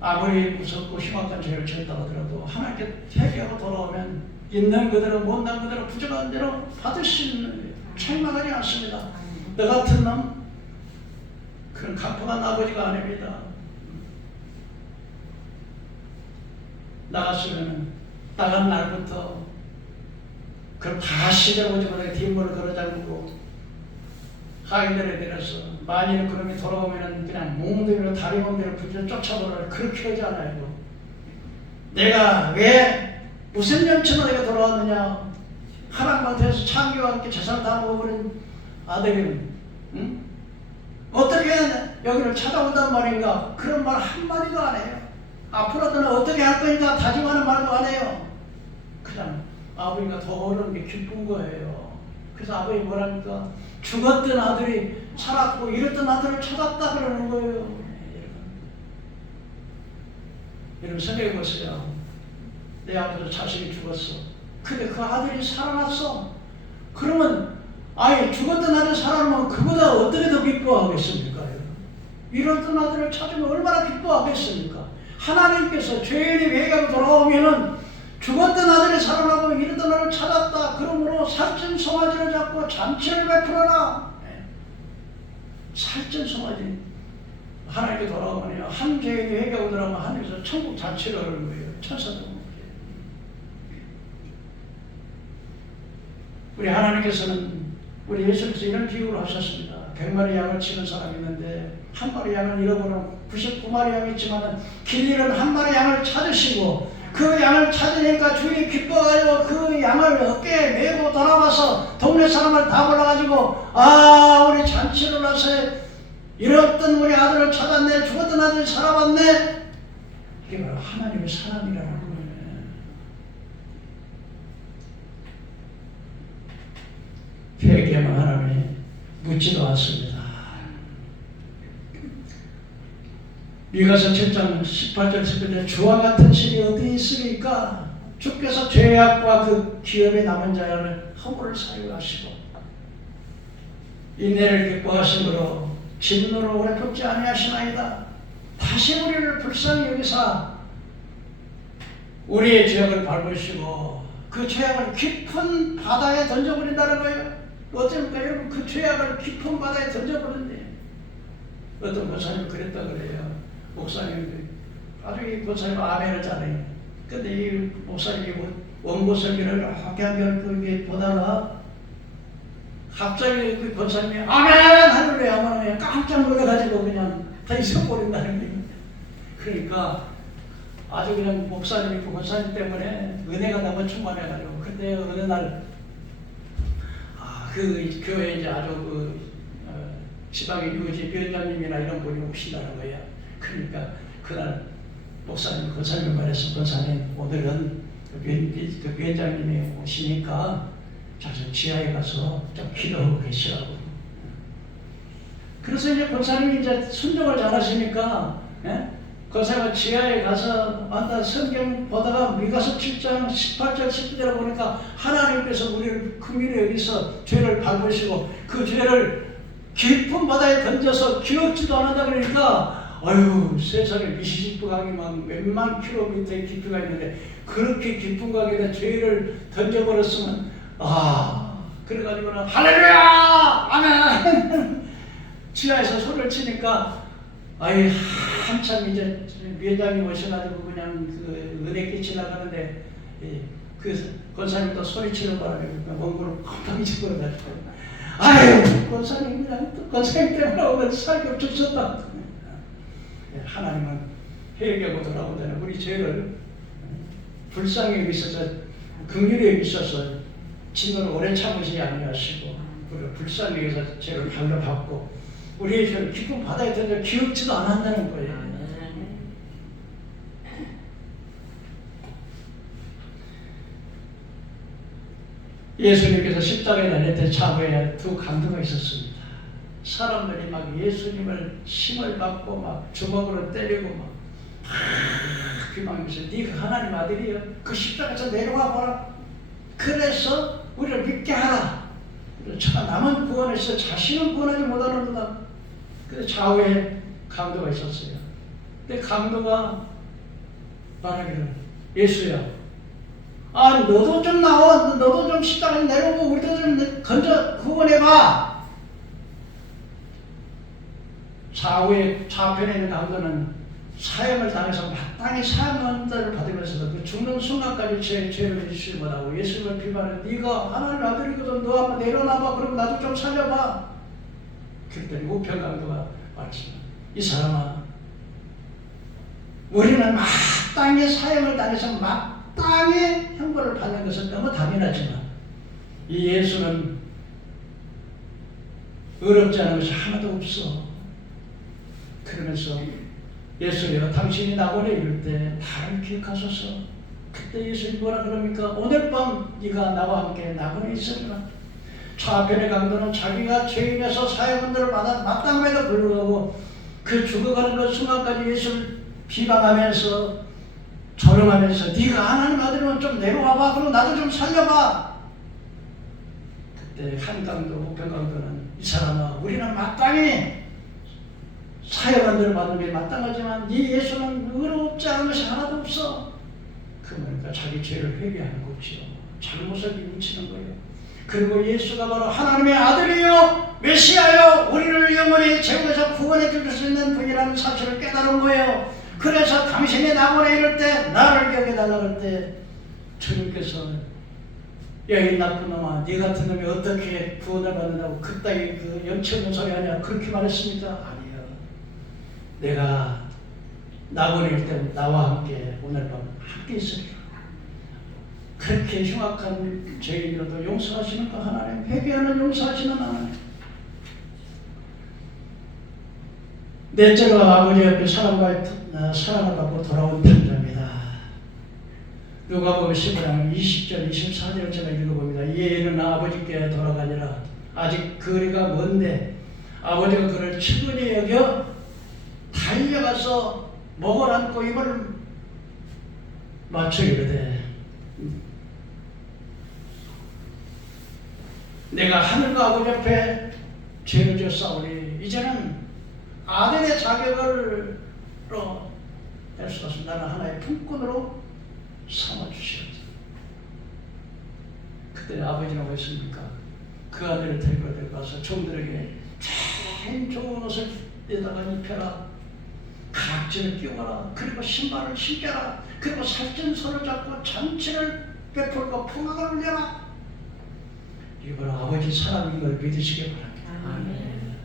아무리 무섭고 심각한 죄를 지었다 하더라도 하나님께 회개하고 돌아오면 있는 그대로 못난 그대로 부족한 대로 받으시는 책망하지 않습니다. 너 같은 놈 그런 가품한 아버지가 아닙니다. 나갔으면 나간 날부터 그럼 다시 들어오지 못하게 뒷문을 걸어잠그고 하인들에 내려서 만일 그놈이 돌아오면 그냥 몽둥이로 다리 몽둥이로 부딪혀 쫓아보라 그렇게 하지 않아요. 내가 왜 무슨 염치로 내가 돌아왔느냐. 하나님한테서 창기와 함께 재산 다 먹어버린 아들이 어떻게 여기를 찾아온단 말인가. 그런 말 한마디도 안 해요. 앞으로는 어떻게 할 거니까 다짐하는 말도 안 해요. 그냥 아버지가 더 오는 게 기쁜 거예요. 그래서 아버지 뭐랍니까? 죽었던 아들이 살았고 잃었던 아들을 찾았다 그러는 거예요. 여러분 생각해 보세요. 내 앞에서 자식이 죽었어. 근데 그 아들이 살아났어. 그러면 아예 죽었던 아들 살아나면 그보다 어떻게 더 기뻐하겠습니까? 잃었던 아들을 찾으면 얼마나 기뻐하겠습니까? 하나님께서 죄인이 회개하고 돌아오면은 죽었던 아들이 살아나고 잃었던 아들을 찾았다. 그러므로 살찐 송아지를 잡고 잔치를 베풀어라. 살찐 송아지. 하나님께 돌아오면요. 한 죄인이 회개하고 돌아오면 하나님께서 천국 잔치를 하는 거예요. 천사도. 우리 하나님께서는 우리 예수님께서 이런 비유를 하셨습니다. 100마리 양을 치는 사람이 있는데 한 마리 양을 잃어버린 99마리 양이 있지만 길 잃은 한 마리 양을 찾으시고 그 양을 찾으니까 주인이 기뻐가지고 그 양을 어깨에 메고 돌아와서 동네 사람을 다 불러가지고 아 우리 잔치를 나서 잃었던 우리 아들을 찾았네. 죽었던 아들이 살아왔네. 이게 바로 하나님의 사랑이라는 거예요. 회개만 하나님이 묻지도 않습니다. 미가서 7장 18절 19절 주와 같은 신이 어디 있으리까? 주께서 죄악과 그 기업에 남은 자를 허물을 사유하시고 인내를 기뻐하심으로 진노로 오래 품지 아니하시나이다. 다시 우리를 불쌍히 여기사 우리의 죄악을 밟으시고 그 죄악을 깊은 바다에 던져버린다는 거예요. 어쩌니까 여러분 그 죄악을 깊은 바다에 던져버렸네. 어떤 목사님 그랬다 그래요. 목사님 아주 이 목사님 아멘을 잘해요. 근데 이 목사님이 원고 설교를 이렇게 한게 보다가 갑자기 그 권사님이 아멘 하늘에 아멘 그냥 깜짝 놀라가지고 그냥 다 잊어버린다는 거예요. 그러니까 아주 그냥 목사님이 그 권사님 때문에 은혜가 너무 충만해가지고 그때 어느 날 그 교회에 이제 아주 지방의 유지 위원장님이나 이런 분이 오신다는 거예요. 그러니까 그날 목사님 권사님이 말해서 권사님 오늘은 그 위원장님이 오시니까 자, 좀 지하에 가서 좀 기도하고 계시라고. 그래서 이제 권사님이 이제 순종을 잘하시니까, 권사님이 지하에 가서 앉아 성경 보다가 미가서 7장 18절 19절을 보니까 하나님께서 우리를 긍휼히 여기서 죄를 밟으시고 그 죄를 깊은 바다에 던져서 기억지도 않는다 그러니까 아유 세상에 미시시프 강이 막 몇만 킬로미터의 깊이가 있는데 그렇게 깊은 강에다 죄를 던져버렸으면 그래가지고는 할렐루야 아멘 지하에서 소리를 치니까 아이 한참 이제 위원장님 오셔가지고 그냥 그 은혜 끼치려고 하는데 그 권사님도 소리치는 바람에 원고를 팡팡 잊어버려가지고 아유 권사님 그냥 또 권사님 때문에 오늘 살기 주셨다. 하나님은 회개하고 돌아오다는 우리 죄를 불쌍히 여기셔서 긍휼히 여기셔서 진노를 오래 참으시지 아니하시고 우리를 불쌍히 여기서 죄를 발로받고 우리의 죄를 깊은 바다에 던져 기억지도 않았다는 거예요. 예수님께서 십자가에 달릴 때 차후에 두 강도가 있었습니다. 사람들이 막 예수님을 심을 받고 막 주먹으로 때리고 막 비방하면서 네가 하나님 아들이여 그 십자가에서 내려와 보라. 그래서 우리를 믿게 하라. 남은 구원해서 자신은 구원하지 못하는구나. 그래서 좌우에 강도가 있었어요. 근데 강도가 말하기를 예수야 너도 좀 나와. 너도 좀 십자가에 내려오고 우리도 좀 건져 구원해봐. 좌편에 있는 강도는 사형을 당해서 마땅히 사형을 받으면서도 그 죽는 순간까지 죄를 지지 못하고 예수님을 비판해 네가 하나님 아들이거든 너 한번 내려놔봐. 그럼 나도 좀 살려봐. 그랬더니 우편 강도가 말했습니다. 이 사람아 우리는 마땅히 사형을 당해서 마땅히 형벌을 받는 것은 너무 당연하지만 이 예수는 어렵지 않은 것이 하나도 없어. 그러면서 예수여 당신이 낙원에 이를 때 나를 기억하소서. 그때 예수님이 뭐라 그럽니까? 오늘 밤 네가 나와 함께 낙원에 있으리라. 좌편의 강도는 자기가 죄인에서 사형을 받아 마땅함에도 불구하고 그 죽어가는 그 순간까지 예수를 비방하면서 조롱하면서 네가 하나님 아들이면 좀 내려와봐. 그럼 나도 좀 살려봐. 그때 한 강도 우편 강도는 이 사람아 우리는 마땅히 사형을 받는 게 마땅하지만 이 예수는 의롭지 않은 것이 하나도 없어. 그러니까 자기 죄를 회개하는 거지요. 잘못을 뉘우치는 거예요. 그리고 예수가 바로 하나님의 아들이요 메시아요 우리를 영원히 죄에서 구원해 줄 수 있는 분이라는 사실을 깨달은 거예요. 그래서 당신이 낙원에 이를 때 나를 기억해달라 할 때 주님께서 야 이 나쁜 놈아 네 같은 놈이 어떻게 구원을 받는다고 그따위 그 염치 없는 소리 하냐 그렇게 말했습니까? 아니요. 내가 낙원에 있을 때 나와 함께 오늘 밤 함께 있으리라. 그렇게 흉악한 죄인이라도 용서하시는 그 하나님, 회개하는 용서하시는 하나님. 넷째로 아버지 옆에 사랑을 받고 돌아온 탕자입니다. 누가복음 15장 20절 24절 제가 읽어봅니다. 얘는 아버지께 돌아가니라. 아직 거리가 먼데 아버지가 그를 측은히 여겨 달려가서 목을 안고 입을 맞춰 이르되 내가 하늘과 아버지 앞에 죄를 지었사오니 이제는 아들의 자격을 낼 수 없습니다. 나는 하나의 품꾼으로 삼아주시옵소서. 그때 아버지가 뭐 했습니까? 그 아들을 데리고 가서 종들에게 제일 좋은 옷을 내다가 입혀라, 각진을 끼워라, 그리고 신발을 신겨라, 그리고 살찐 손을 잡고 잔치를 베풀고 풍악을 울려라. 이걸 아버지 사랑인 걸 믿으시기 바랍니다. 아멘.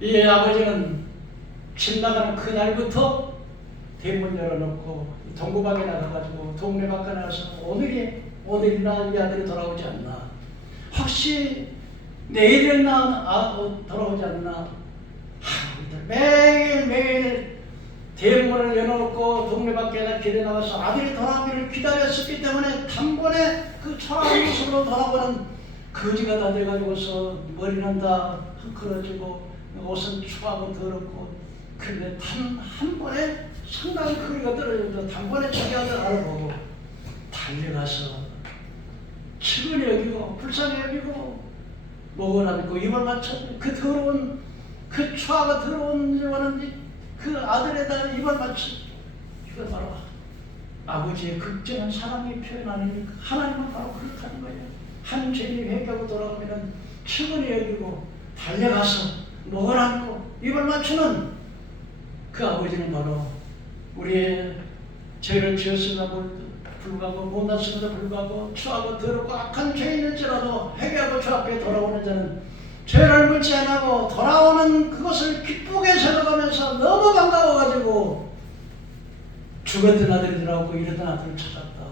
이 아버지는 집 나가는 그날부터 대문 열어놓고 동구방에 나가가지고 동네 밖에 나가서 오늘이나 이 아들이 돌아오지 않나, 혹시 내일이나 돌아오지 않나, 매일 대문을 열어놓고 동네 밖에 길에 나가서 아들이 돌아오기를 기다렸었기 때문에 단번에 그 초라한 모습으로 돌아오는 거지가 다 돼가지고서 머리는 다 헝클어지고 옷은 추하고 더럽고, 그런데 한 번에 상당히 거리가 떨어져서 단번에 자기 아들 알아보고 달려가서 측은히 여기고 불쌍히 여기고 목을 안고 입을 맞췄는데 그 더러운, 그 추하고 더러운 그 아들에다 입을 맞추. 이거 바로 아버지의 극정한 사랑의 표현 아닙니까? 하나님은 바로 그렇다는 거예요. 한 죄인이 회개하고 돌아오면 측은히 여기고 달려가서 목을 안고 입을 맞추는 그 아버지는 바로 우리의 죄를 지었음에도 불구하고 못났음에도 불구하고 추하고 더럽고 악한 죄인일지라도 회개하고 주 앞에 돌아오는 자는 죄를 묻지 않고 돌아오는 그것을 기쁘게 생각하면서 너무 반가워가지고 죽었던 아들이 돌아오고 이러던 아들을 찾았다.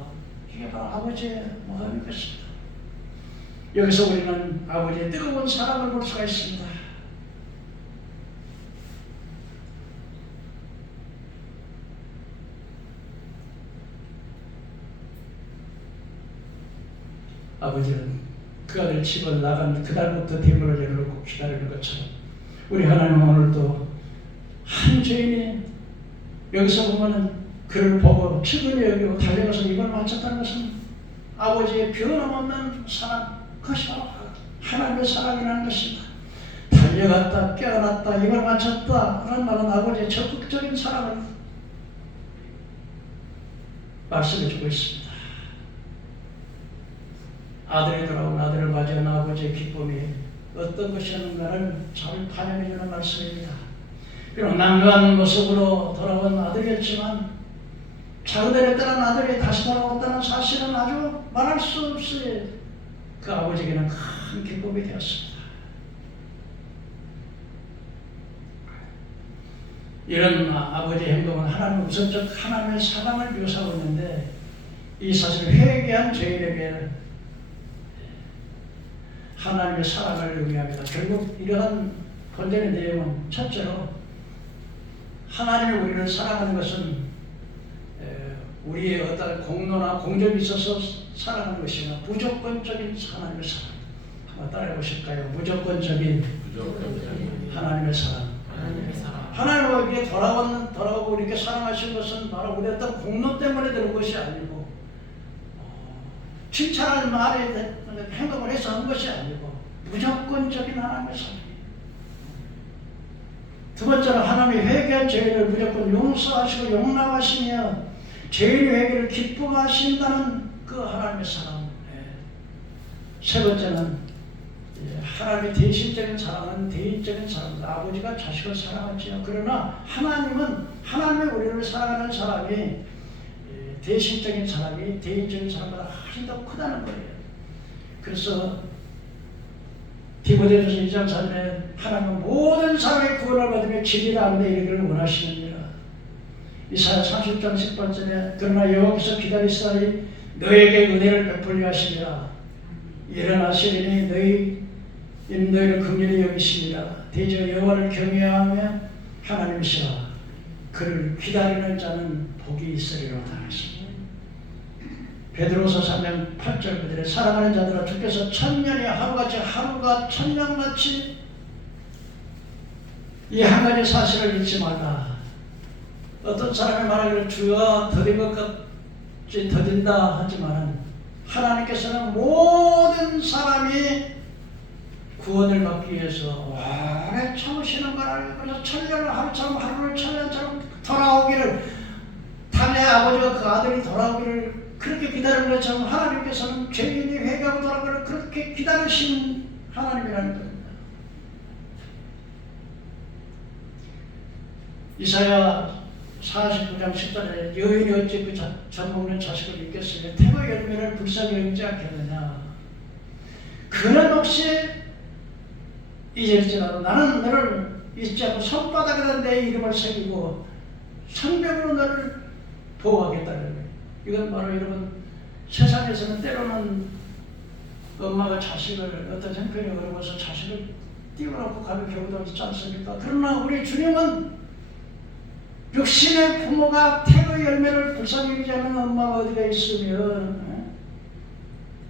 이게 바로 아버지의 마음인 것입니다. 여기서 우리는 아버지의 뜨거운 사랑을 볼 수가 있습니다. 아버지는 그 아들 집을 나간 그날부터 대문을 열어놓고 기다리는 것처럼 우리 하나님은 오늘도 한 죄인이 여기서 보면은 그를 보고 측은히 여기고 달려가서 입을 맞췄다는 것은 아버지의 변함없는 사랑, 그것이 바로 하나님의 사랑이라는 것입니다. 달려갔다 깨어났다 입을 맞췄다 그런 말은 아버지의 적극적인 사랑을 말씀해주고 있습니다. 아들이 돌아온 아들을 맞이한 아버지의 기쁨이 어떤 것이었는가를 잘 반영해주는 말씀입니다. 비록 난감한 모습으로 돌아온 아들이었지만 자그들에 떠난 아들이 다시 돌아왔다는 사실은 아주 말할 수 없이 그 아버지에게는 큰 기쁨이 되었습니다. 이런 아버지의 행동은 하나님 우선적 하나님의 사랑을 묘사하고 있는데 이 사실을 회개한 죄인에게 하나님의 사랑을 의미합니다. 결국 이러한 본전의 내용은 첫째로 하나님이 우리를 사랑하는 것은 우리의 어떤 공로나 공적이 있어서 사랑하는 것이 아니라 무조건적인 하나님의 사랑. 한번 따라해 보실까요? 무조건적인 하나님의 사랑. 하나님과 이렇게 돌아오고 이렇게 사랑하신 것은 바로 우리 어떤 공로 때문에 되는 것이 아니고 칭찬할 말에 행동을 해서 한 것이 아니고 무조건적인 하나님의 사랑이에요. 두 번째로 하나님이 회개한 죄인을 무조건 용서하시고 용납하시며 죄인의 회개를 기뻐하신다는 그 하나님의 사랑. 세 번째는 하나님의 대신적인 사랑은 대인적인 사랑입니다. 아버지가 자식을 사랑하지요. 그러나 하나님은 하나님의 우리를 사랑하는 사랑이 대신적인 사랑이 대인적인 사랑보다 훨씬 더 크다는 거예요. 그래서 디모데전서 2장 4절에 하나님은 모든 사람의 구원을 받으며 진리를 안내 이르기를 원하시느니라. 이사야 30장 10절에 그러나 여호와께서 기다리시다니 너에게 은혜를 베풀려 하시니라. 일어나시리니 너희를 긍휼히 여기시니라. 대저 여호와를 경외하며 하나님이시라. 그를 기다리는 자는 복이 있으리로다 하시니. 베드로서 3장 8절 9절에 사랑하는 자들아 주께서 천년이 하루같이 하루가 천년같이 이 한 가지 사실을 잊지 말라. 어떤 사람이 말하기를 주여 더딘 것 같이 더딘다 하지만 하나님께서는 모든 사람이 구원을 받기 위해서 오래 참으시는 걸 그래서 천년을 하루를 천년처럼 돌아오기를 당의 아버지가 그 아들이 돌아오기를 그렇게 기다리는 것처럼 하나님께서는 죄인이 회개하고 돌아가는 그렇게 기다리신 하나님이라는 겁니다. 이사야 49장 10절에 여인이 어찌 그 젖 먹는 자식을 잊겠으며 태고 열매를 불쌍히 여기지 않겠느냐. 그는 혹시 잊을지라도 나는 너를 잊지 않고 손바닥에다 내 이름을 새기고 성벽으로 너를 보호하겠다는 거예요. 이건 바로 여러분, 세상에서는 때로는 엄마가 자식을 어떤 형편이 어려워서 자식을 띄워놓고 가는 경우도 있지 않습니까? 그러나 우리 주님은 육신의 부모가 태의 열매를 불쌍히 여기지 않는 엄마가 어디가 있으면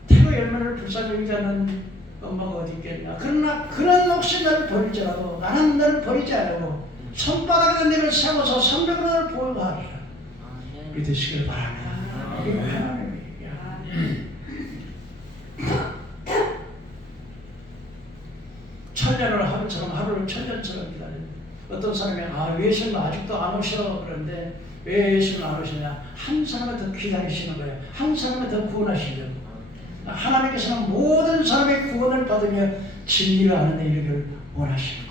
태의 열매를 불쌍히 여기지 않는 엄마가 어디 있겠냐. 그러나 그런 혹시 너를 버릴지라도 나는 너를 버리지 않고 손바닥에 너를 세워서 성벽으로 너를 보호하리라. 믿으시길 바랍니다. 이거 하나님의 얘기야. 천년을 하루처럼 하루를 천년처럼 기다립니다. 어떤 사람이 왜 예수님 아직도 안 오셔? 그런데 왜 예수님 안 오시냐? 한 사람을 더 기다리시는 거예요. 한 사람을 더 구원하시려고. 하나님께서는 모든 사람의 구원을 받으며 진리를 아는 데 이르기를 원하시는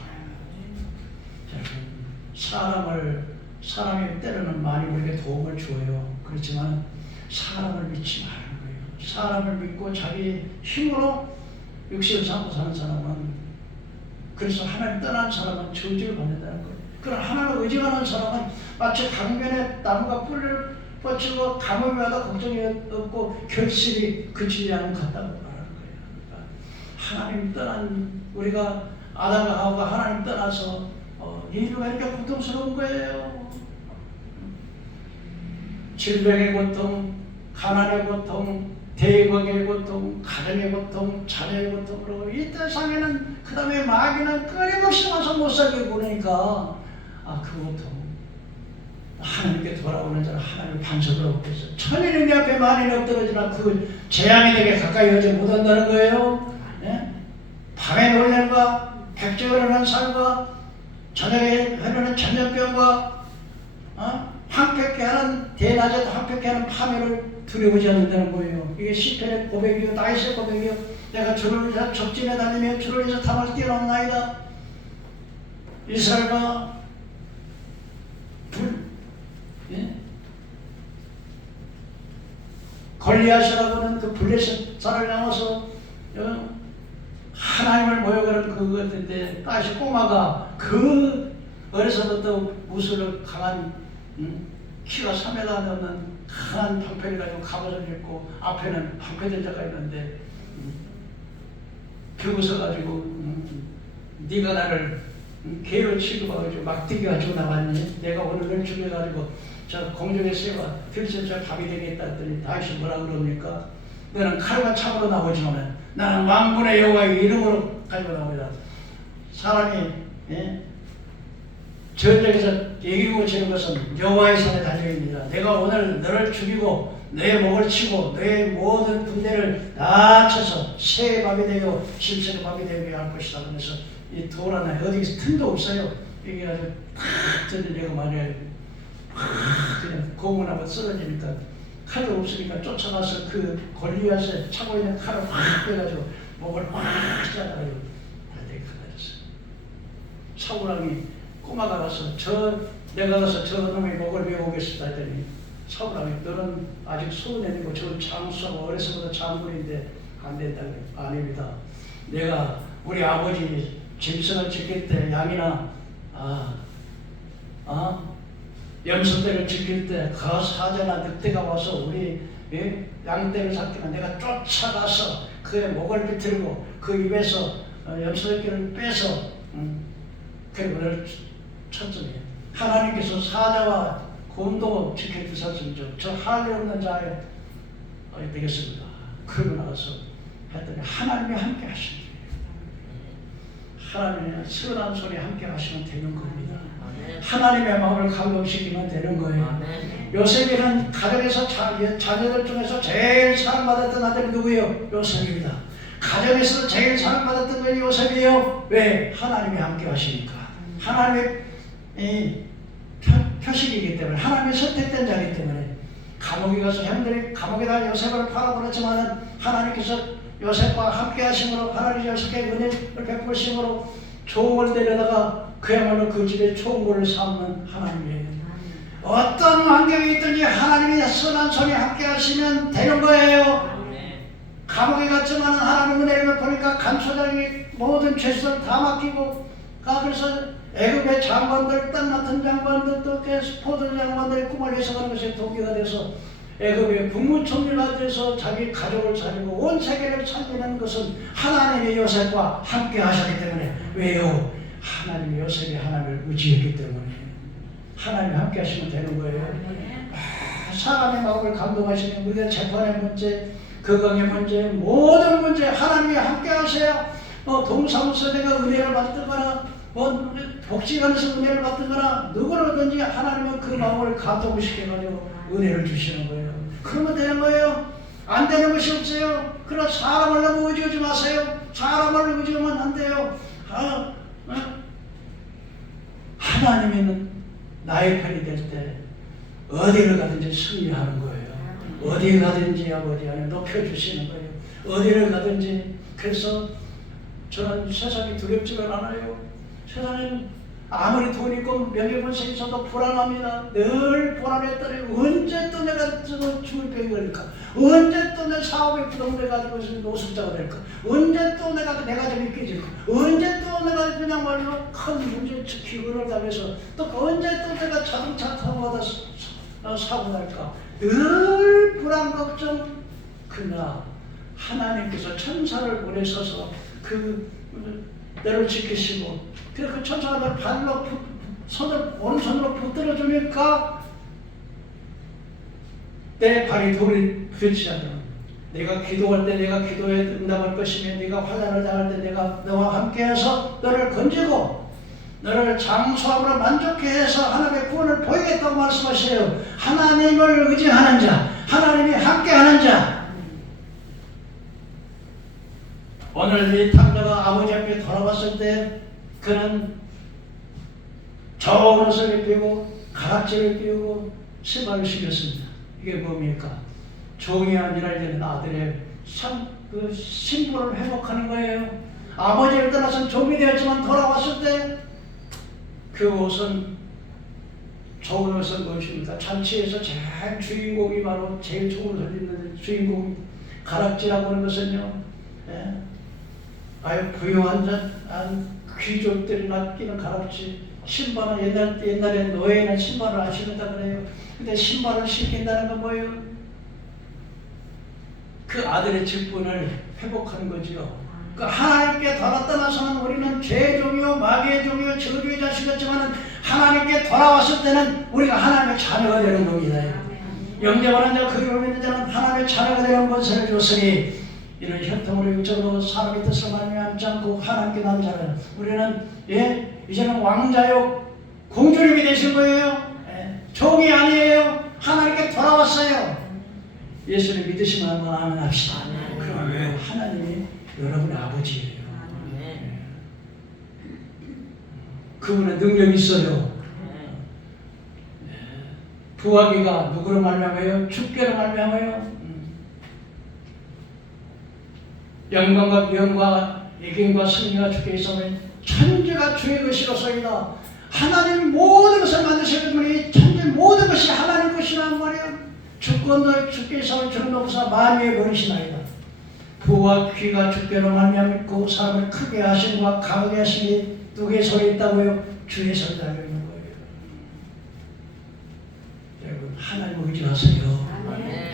거예요. 사람이 때로는 많이 우리에게 도움을 줘요. 그렇지만 사람을 믿지 말는 거예요. 사람을 믿고 자기 힘으로 육신을 삼고 사는 사람은, 그래서 하나님 떠난 사람은 저주를 받는다는 거예요. 그러나 하나님을 의지하는 사람은 마치 강변에 나무가 뿔을 뻗치고 가뭄이 와도 걱정이 없고 결실이 그치지 않은 것 같다고 말하는 거예요. 그러니까 하나님 떠난 우리가 아담과 하와가 하나님 떠나서 인류가 이렇게 고통스러운 거예요. 질병의 고통, 가난의 고통, 대국의 고통, 가정의 고통, 자녀의 고통으로 이 세상에는 그 다음에 마귀는 끊임없이 와서 못 살게 구르니까 그 고통 하나님께 돌아오는 자는 하나님의 반석을 얻고 있어요. 천일이 내 앞에 만일이 엎드러지나 그 재앙이 내게 가까이 오지 못한다는 거예요. 네? 밤에 놀림과 백제가 흐르는 살과 저녁에 흐르는 전염병과 황폐케 하는 대낮에도 황폐케 하는 파멸을 두려워하지 않는다는 거예요. 이게 시편의 고백이요, 다윗의 고백이요. 내가 주를 위해서 적진에 다니며 주를 위해서 담을 뛰어넘나이다. 이스라엘과 골리앗이라고 하는 그 블레셋산을 향해서 하나님을 모여가는 그것인데 다시 꼬마가 그 어려서부터 무술을 강한 키가 3m 넘는 강한 방패를 가지고 갑옷을 입고 앞에는 방패들자가 있는데 벽을 가지고 네가 나를 개로 취급하고 막대기 가지고 나왔니? 내가 오늘 널 죽여가지고 저 공중의 새와 들신 저 밥이 되겠다 했더니 다시 뭐라 그럽니까? 너는 칼과 창으로 나오지만 나는 만군의 여호와의 이름으로 가지고 나오리라. 사람이 전쟁에서 이기고 지는 것은 여호와의 손에 달려있느니라. 내가 오늘 너를 죽이고 너의 목을 치고 너의 모든 군대를 다 쳐서 새의 밥이 되고 실새의 밥이 되게 할 것이다. 그래서 이 도라나 어디 틈도 없어요. 이게 아주 팍 던지려고 말이에요. 팍 그냥 고문하고 쓰러지니까 칼도 없으니까 쫓아가서 그 골리앗에 차고 있는 칼을 확 빼가지고 목을 확 잘라가지고 다되게 갈라졌어요. 사울왕이 꼬마가 가서 내가 가서 저 놈의 목을 베어오겠습니다 했더니 사울왕이 너는 아직 소년이고 저 장수하고 어려서부터 장군인데 안 된다고. 아닙니다. 내가 우리 아버지 짐승을 지킬 때 양이나 염소떼를 지킬 때 그 사자나 늑대가 와서 우리 양떼를 잡기는 내가 쫓아가서 그의 목을 비틀고 그 입에서 염소새끼를 빼서 그리고 너를 쳤으니 하나님께서 사자와 곰도 지킬 듯 하셨죠. 저 할례 없는 자에 되겠습니다. 그러고 나서 했더니 하나님이 함께 하시는 거예요. 하나님의 선한 손이 함께 하시면 되는 겁니다. 하나님의 마음을 감동시키면 되는 거예요. 요셉이는 가정에서 자녀들 중에서 제일 사랑받았던 아들이 누구예요? 요셉입니다. 가정에서 제일 사랑받았던 건 요셉이에요. 왜? 하나님이 함께 하시니까. 하나님의 표식이기 때문에, 하나님의 선택된 자이기 때문에 감옥에 가서 형들이 감옥에다 요셉을 팔아버렸지만은 하나님께서 요셉과 함께 하심으로 하나님 요셉에게 은혜를 베푸심으로 종을 데려다가 그야말로 그 집에 총무를 삼는 하나님이에요. 어떤 환경이 있든지 하나님의 선한 손이 함께 하시면 되는 거예요. 감옥에 갔지만 하나님 은혜를 베푸니까 간소장이 모든 죄수를 다 맡기고 그래서 애굽의 장관들, 땅 맡은 장관들, 또 포도 장관들의 꿈을 해석하는 것이 도끼가 돼서 애굽의 국무총리가 돼서 자기 가족을 살리고 온 세계를 살리는 것은 하나님의 요셉과 함께 하셨기 때문에. 왜요? 하나님의 요셉이 하나님을 의지했기 때문에. 하나님이 함께 하시면 되는 거예요. 사람의 마음을 감동하시는 우리의 재판의 문제, 건강의 문제, 모든 문제 하나님이 함께 하세요. 동사무소 내가 은혜를 받거나 복지관에서 은혜를 받거나 누구로든지 하나님은 그 마음을 감동시켜가지고 은혜를 주시는 거예요. 그러면 되는 거예요. 안 되는 것이 없어요. 그러나 사람을 너무 의지하지 마세요. 사람을 의지하면 안 돼요. 하나님은 나의 편이 될 때 어디를 가든지 승리하는 거예요. 어디 가든지 아버지 안에 높여주시는 거예요. 어디를 가든지. 그래서 저는 세상이 두렵지가 않아요. 세상은 아무리 돈 있고 명예권세 있어도 불안합니다. 늘 불안에 떨어요. 언제 또 내가 죽을 병이 걸릴까? 언제 또 내 사업에 부동돼가지고 노숙자가 될까? 언제 또 내가 가정이 깨질까? 언제 또 내가 그냥 말로 큰 문제 기근을 당해서 또 언제 또 내가 자동차 타고 가다 사고 날까? 늘 불안 걱정. 그러나 하나님께서 천사를 보내셔서 너를 지키시고 그래서 그 천사가 내 발로 오른손으로 붙들어 주니까 내 발이 돌이 부딪히지 않아. 내가 기도할 때 내가 기도에 응답할 것이며 네가 환난을 당할 때 내가 너와 함께해서 너를 건지고 너를 장수함으로 만족해 해서 하나님의 구원을 보이겠다고 말씀하세요. 하나님을 의지하는 자, 하나님이 함께하는 자. 오늘 이 탕자가 아버지 앞에 돌아왔을 때 그는 좋은 옷을 입히고 가락지를 띄우고 신발을 신겼습니다. 이게 뭡니까? 종이 아니라 이제는 아들의 그 신분을 회복하는 거예요. 아버지를 떠나서 종이 되었지만 돌아왔을 때 그 옷은 좋은 옷은 무엇입니까? 잔치에서 제일 주인공이 바로 제일 좋은 옷을 입는 주인공이 가락지라고 하는 것은요. 아유 부유한 귀족들이 맡기는 가락지. 신발은 옛날에 노예는 신발을 안 신는다 그래요. 근데 신발을 신긴다는 건 뭐예요? 그 아들의 직분을 회복하는 거지요. 그 하나님께 돌아떠나서는 우리는 죄의 종이요 마귀의 종이요 저주의 자식이었지만 하나님께 돌아왔을 때는 우리가 하나님의 자녀가 되는 겁니다. 영접하는 자 그리로 믿는 자는 하나님의 자녀가 되는 것을 줬으니 이런 혈통으로 육적으로 사람의 뜻을 말미암지 않고 하나님께 난 자는 우리는 이제는 왕자요 공주님이 되신 거예요. 종이 아니에요. 하나님께 돌아왔어요. 예수를 믿으시면 한번 아멘 합시다. 그러면 하나님이 여러분의 아버지예요. 그분의 능력이 있어요. 부하기가 누구로 말미암아요? 주께로 말미암아요. 영광과 위엄과 이김과 승리가 주께 있으면 천지가 주의 것이로소이다. 하나님 모든 것을 만드셨기 때문에 천지 모든 것이 하나님 것이란 말이에요. 주권도 주께 있으면 주는 없사 만유의 버리시나이다. 부와 귀가 주께로 말미암고 사람을 크게 하심과 강하게 하심이 두 개의 손에 있다고요. 주의 손에 달려 있는 거예요. 여러분 하나님을 의지하세요.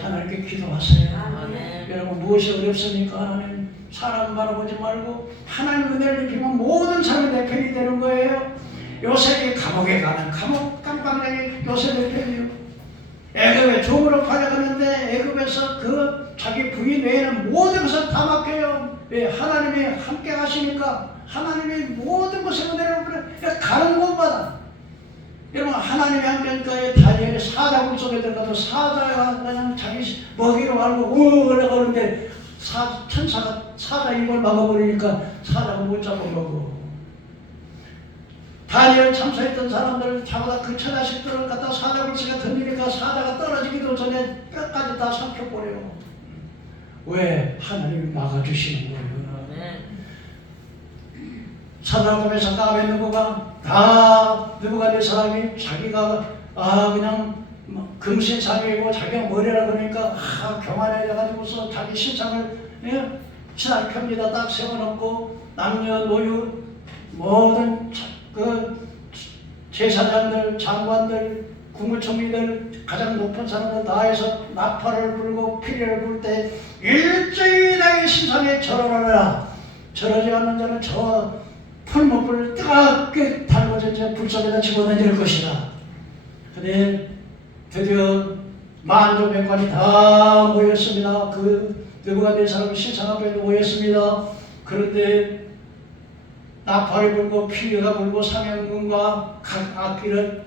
하나님께 기도하세요. 아멘. 여러분 무엇이 어렵습니까? 하나님 사람 바라보지 말고 하나님 은혜를 입히면 모든 사람이 내 편이 되는 거예요. 요셉이 감옥에 가는 감옥 깜빵장이 요셉의 편이요. 애굽에 종으로 팔려가는데 애굽에서 그 자기 부인 외에는 모든 것을 다 맡겨요. 왜? 하나님이 함께 하시니까 하나님이 모든 것을 은혜를 베풀어 가는 곳마다 여러분 하나님이 함께 하니까 다니엘의 사자굴 속에 들어가도 사자가 그냥 자기 먹이로 알고 올라가는데 천사가 사자 입을 막아버리니까 사자가 못 잡고 먹어. 다니엘 참사했던 사람들 자보다 그 처자식들을 갖다 사자굴치가 던지니까 사자가 떨어지기도 전에 뼈까지 다 삼켜버려요. 왜? 하나님이 막아주시는 거예요. 사드락과 메삭과 아벳느고가 다 느부갓네살이 자기가 그냥 금신상이고 자기가 머리라 그러니까 교만해져가지고서 자기 신상을 신앙 펴니다. 딱 세워놓고 남녀노유 모든 그 제사장들, 장관들, 국무총리들, 가장 높은 사람들 다 해서 나팔을 불고 피리를 불 때 일제히 나의 신상에 절하라. 절하지 않는 자는 저 풀목을 뜨겁게 달궈진 채 불속에다 집어던질 것이다. 근데 드디어 만조백관이 다 모였습니다. 그 느부갓네살 신상 앞에 모였습니다. 그런데 나팔이 불고 피리가 불고 상현군과 각 악기를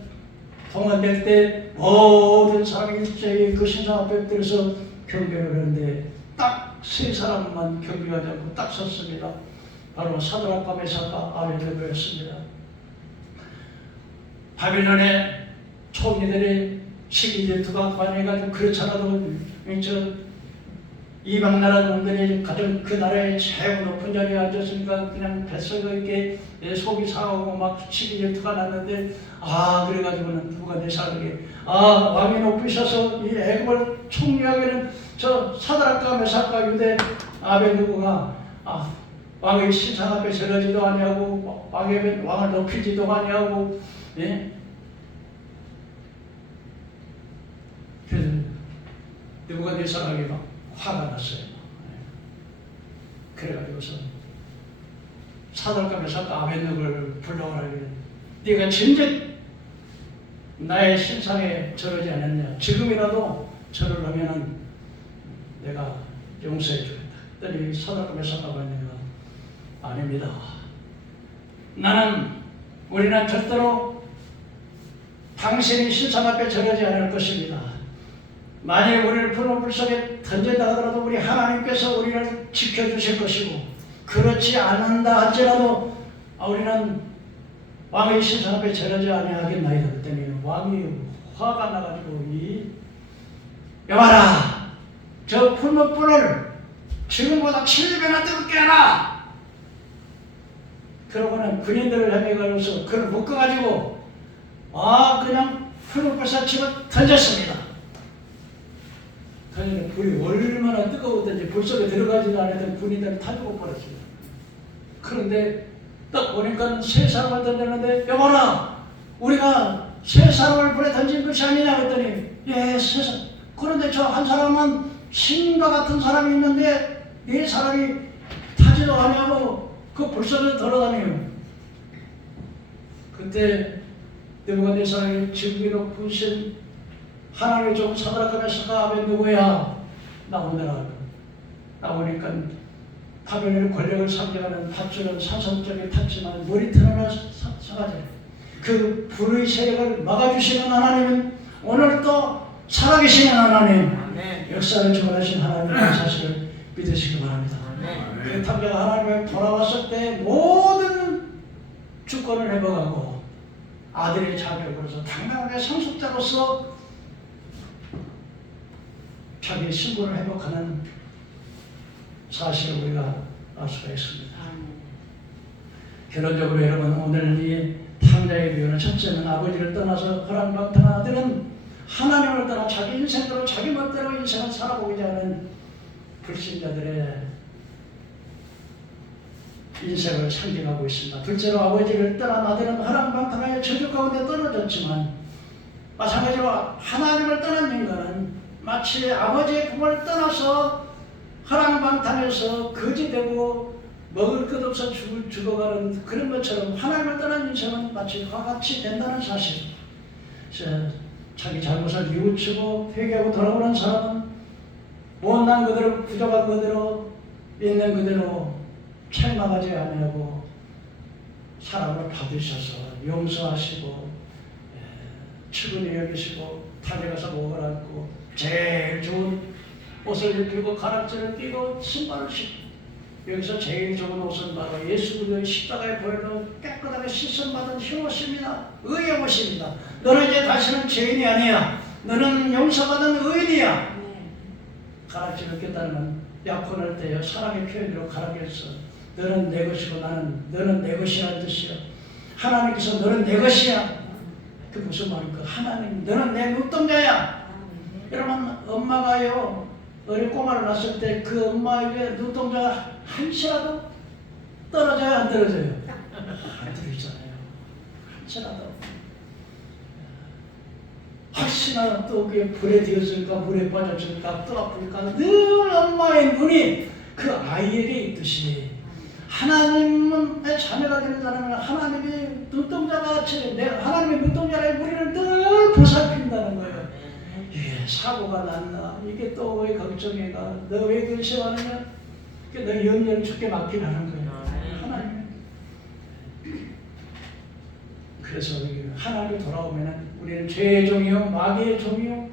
동원될 때 모든 사람이 일제히 그 신상 앞에 들어서 경배를 하는데 딱 세 사람만 경배하지 않고 딱 섰습니다. 바로 사드락과 메삭과 아벳느고였습니다. 바빌론의 총리들이 시기질투가 관해가지고 그렇잖아도 이방 나라 놈들이 가장 그 나라의 최고 높은 자리에 앉았으니까 그냥 뱃속에 이렇게 속이 상하고 막 시기질투가 났는데 그래가지고는 느부갓네살에게 왕이 높으셔서 이 애국을 총리하기는 저 사드락과 메삭과 유대 아벳느고가 왕의 신상 앞에 절하지도 아니하고 왕을 높이지도 아니하고 그래서 느부갓네살에게 막 화가 났어요. 그래가지고서 사드락과 메삭과 아벳느고를 불러오라고 네가 진즉 나의 신상에 절하지 않았냐? 지금이라도 절을 하면은 내가 용서해 주겠다. 그랬더니 사드락과 메삭과 아벳느고가 아닙니다. 우리는 절대로 당신이 신상 앞에 절하지 않을 것입니다. 만약 우리를 불은 불 속에 던진다 하더라도 우리 하나님께서 우리를 지켜주실 것이고 그렇지 않는다 할지라도 우리는 왕의 신상 앞에 절하지 아니하겠나이다. 그랬더니 왕이 화가 나가지고 여봐라 저 풀무 불을 지금보다 7배나 뜨겁게 하라. 그러고는 군인들을 향해 가면서 그를 묶어가지고 그냥 풀무 불사 집어 던졌습니다. 그러니까 불이 얼마나 뜨거웠던지 불 속에 들어가지도 않았던 군인들이 다 죽어버렸습니다. 그런데 딱 보니까 세 사람을 던졌는데 여봐라 우리가 세 사람을 불에 던진 것이 아니냐 그랬더니 세 사람. 그런데 저 한 사람은 신과 같은 사람이 있는데 이 사람이 타지도 아니하고 그 불 속에 돌아다녀요. 그때 느부갓네살이 지극히 높으신 하나님의 종 사드락과 메삭과 아벳느고야 나오느라. 나오니까 바벨론의 권력을 상징하는 밧줄은 사선쪽에 탔지만 머리털은 사가지고 그 불의 세력을 막아주시는 하나님은 오늘 또 살아계시는 하나님, 역사를 주관하신 하나님의 사실을 믿으시기 바랍니다. 그 탐자가 하나님을 돌아왔을 때 모든 주권을 회복하고 아들의 자격으로서 당당하게 상속자로서 자기의 신분을 회복하는 사실을 우리가 알 수가 있습니다. 결론적으로 여러분 오늘 이 탐자의 비유는 첫째는 아버지를 떠나서 허랑방탕한 아들은 하나님을 떠나 자기 인생대로 자기 멋대로 인생을 살아보고자 하는 불신자들의 인생을 상징하고 있습니다. 둘째로 아버지를 떠난 아들은 허랑방탕하여 저주 가운데 떨어졌지만 마찬가지로 하나님을 떠난 인간은 마치 아버지의 품을 떠나서 허랑방탕해서 거지되고 먹을 것 없어 죽어가는 그런 것처럼 하나님을 떠난 인생은 마치 그와 같이 된다는 사실. 자기 잘못을 뉘우치고 회개하고 돌아오는 사람은 못난 그대로 부족한 그대로 있는 그대로 책망하지 아니하고 사람을 받으셔서 용서하시고 측은히 여기시고 달려가서 목을 안고 제일 좋은 옷을 입히고 가락지를 끼고 신발을 신고 여기서 제일 좋은 옷은 바로 예수 그리스도의 십자가의 보혈로 깨끗하게 씻음받은 흰옷입니다. 의의 옷입니다. 너는 이제 다시는 죄인이 아니야. 너는 용서받은 의인이야. 가락지 벗겼다는 건 약혼할 때요 사랑의 표현으로 가락에서 너는 내 것이고 너는 내 것이라는 뜻이야. 하나님께서 너는 내 것이야. 그 무슨 말입니까? 하나님 너는 내 눈동자야. 여러분 엄마가요 어린 꼬마를 낳았을 때 그 엄마에게 눈동자가 한치라도 떨어져요 안 떨어져요? 안 떨어지잖아요. 한치라도. 혹시나 또 그게 불에 되었을까 물에 빠졌을까 또 아플까 늘 엄마의 눈이 그 아이에게 있듯이 하나님의 자녀가 되는 사람은 하나님의 눈동자같이 하나님의 눈동자의 우리를 늘 보살핀다는 거예요. 이게 사고가 났나? 이게 또 왜 걱정해가? 너 왜 근심하느냐? 너 염려를 죽게 맡기라는 거예요. 하나님. 그래서 하나님이 돌아오면 우리는 죄의 종이요 마귀의 종이요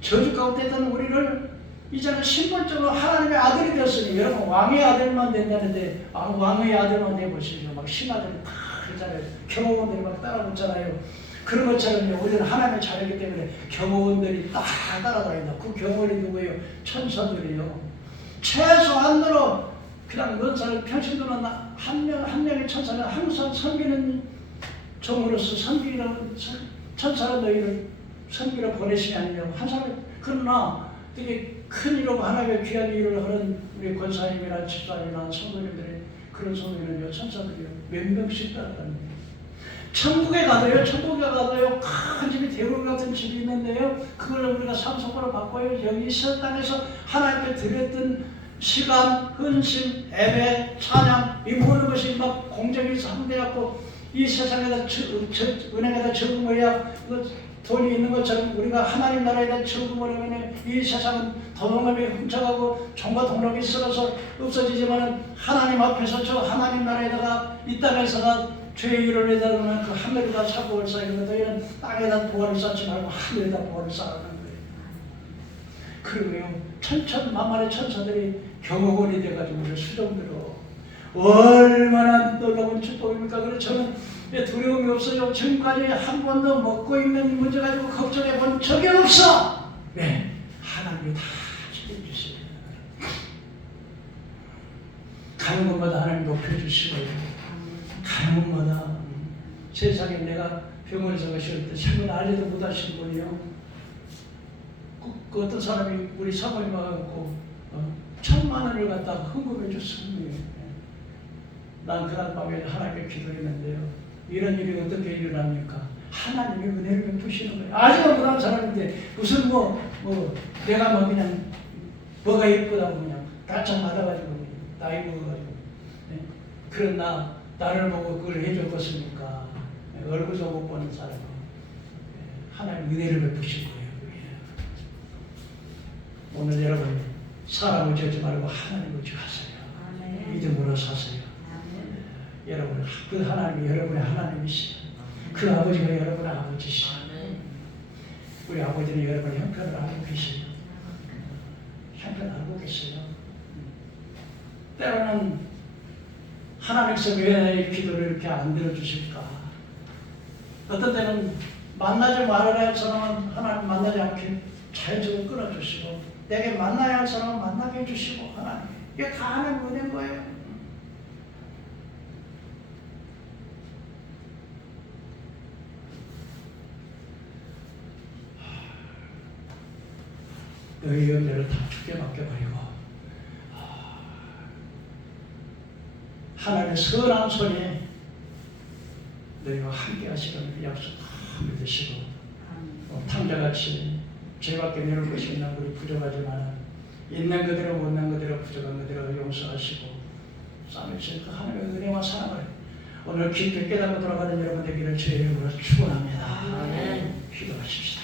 저주 가운데 있던 우리를 이제는 신분적으로 하나님의 아들이 되었으니 여러분 왕의 아들만 된다는데 왕의 아들만 돼보시죠. 막 신하들이 다 그러잖아요. 경호원들이 막 따라붙잖아요. 그런 것처럼 우리는 하나님의 자녀이기 때문에 경호원들이 다 따라다닌다. 그 경호원이 누구예요? 천사들이요. 최소한으로 그냥 은사를 평신도는 한 명의 천사는 항상 섬기는 종으로서 섬기는 천사는 너희를 섬기러 보내시지 않냐고 한 사람. 그러나 되게 큰 일하고 하나님의 귀한 일을 하는 우리 권사님이나 집사님이나 성도님들이 그런 성도님은요 천사들이요 몇 명씩 따라다닙니다. 천국에 가도요 큰 집이 대우를 같은 집이 있는데요 그걸 우리가 상속으로 바꿔요. 여기 이 땅에서 하나님께 드렸던 시간, 헌신, 예배, 찬양 이 모든 것이 막 공정이 상대하고 이 세상에다 은행에다 저금을 해야 돈이 있는 것처럼 우리가 하나님 나라에다 저금을 하면 이 세상은 도둑놈이 훔쳐가고 종과 동력이 썩어서 없어지지만 하나님 앞에서 저 하나님 나라에다가 이 땅에서가 죄의 일을 내다보면 그 하늘에다 사고를 쌓이는 너희는 땅에다 보화를 쌓지 말고 하늘에다 보화를 쌓아가는 거예요. 그리고요 천천만만의 천사들이 경호원이 돼가지고 우리를 수종들어 얼마나 놀라운 축복입니까? 그래서 저는 두려움이 없어요. 지금까지 한 번도 먹고 있는 문제 가지고 걱정해 본 적이 없어. 네, 하나님이 다 책임주시고 가는 곳마다 하나님 높여주시고 가는 곳마다 세상에 내가 병원에서 가실 때 참은 알지도 못하신 분이요. 그 어떤 사람이 우리 사모님 와갖고 1,000,000원을 갖다가 헌금해 줬습니다. 난 그날 밤에 하나님께 기도했는데요. 이런 일이 어떻게 일어납니까? 하나님의 은혜를 베푸시는 거예요. 아직은 그런 사람인데 무슨 내가 그냥 뭐가 예쁘다고 그냥 가창 받아가지고 나이 먹어가지고 그런 나를 보고 그걸 해줄 것입니까? 얼굴도 못 보는 사람 하나님 은혜를 베푸실 거예요. 오늘 여러분 사람을 죄지 말고 하나님을 죄하세요. 믿음으로 사세요. 여러분 그 하나님이 여러분의 하나님이시죠. 그 아버지가 여러분의 아버지시죠. 우리 아버지는 여러분의 형편을 알고 계시죠. 형편을 알고 계세요. 때로는 하나님께서 왜 기도를 이렇게 안 들어주실까? 어떤 때는 만나지 말아야 할 사람은 하나님 만나지 않게 자연적으로 끊어주시고 내게 만나야 할 사람은 만나게 해주시고 하나님 이게 다 하나님 은혜인 거예요. 너희 염려를 다 주께 맡겨버리고 하나님의 선한 손에 너희와 함께 하시는 그 약속 믿으시고 탕자같이 죄밖에 내놓을 것이 있나 우리 부족하지만 있는 그대로 못난 그대로 부족한 그대로 용서하시고 쌓으신 그 하나님의 은혜와 사랑을 오늘 깊이 깨닫고 돌아가는 여러분 되기를 주의 이름으로 축원합니다. 기도하십시다.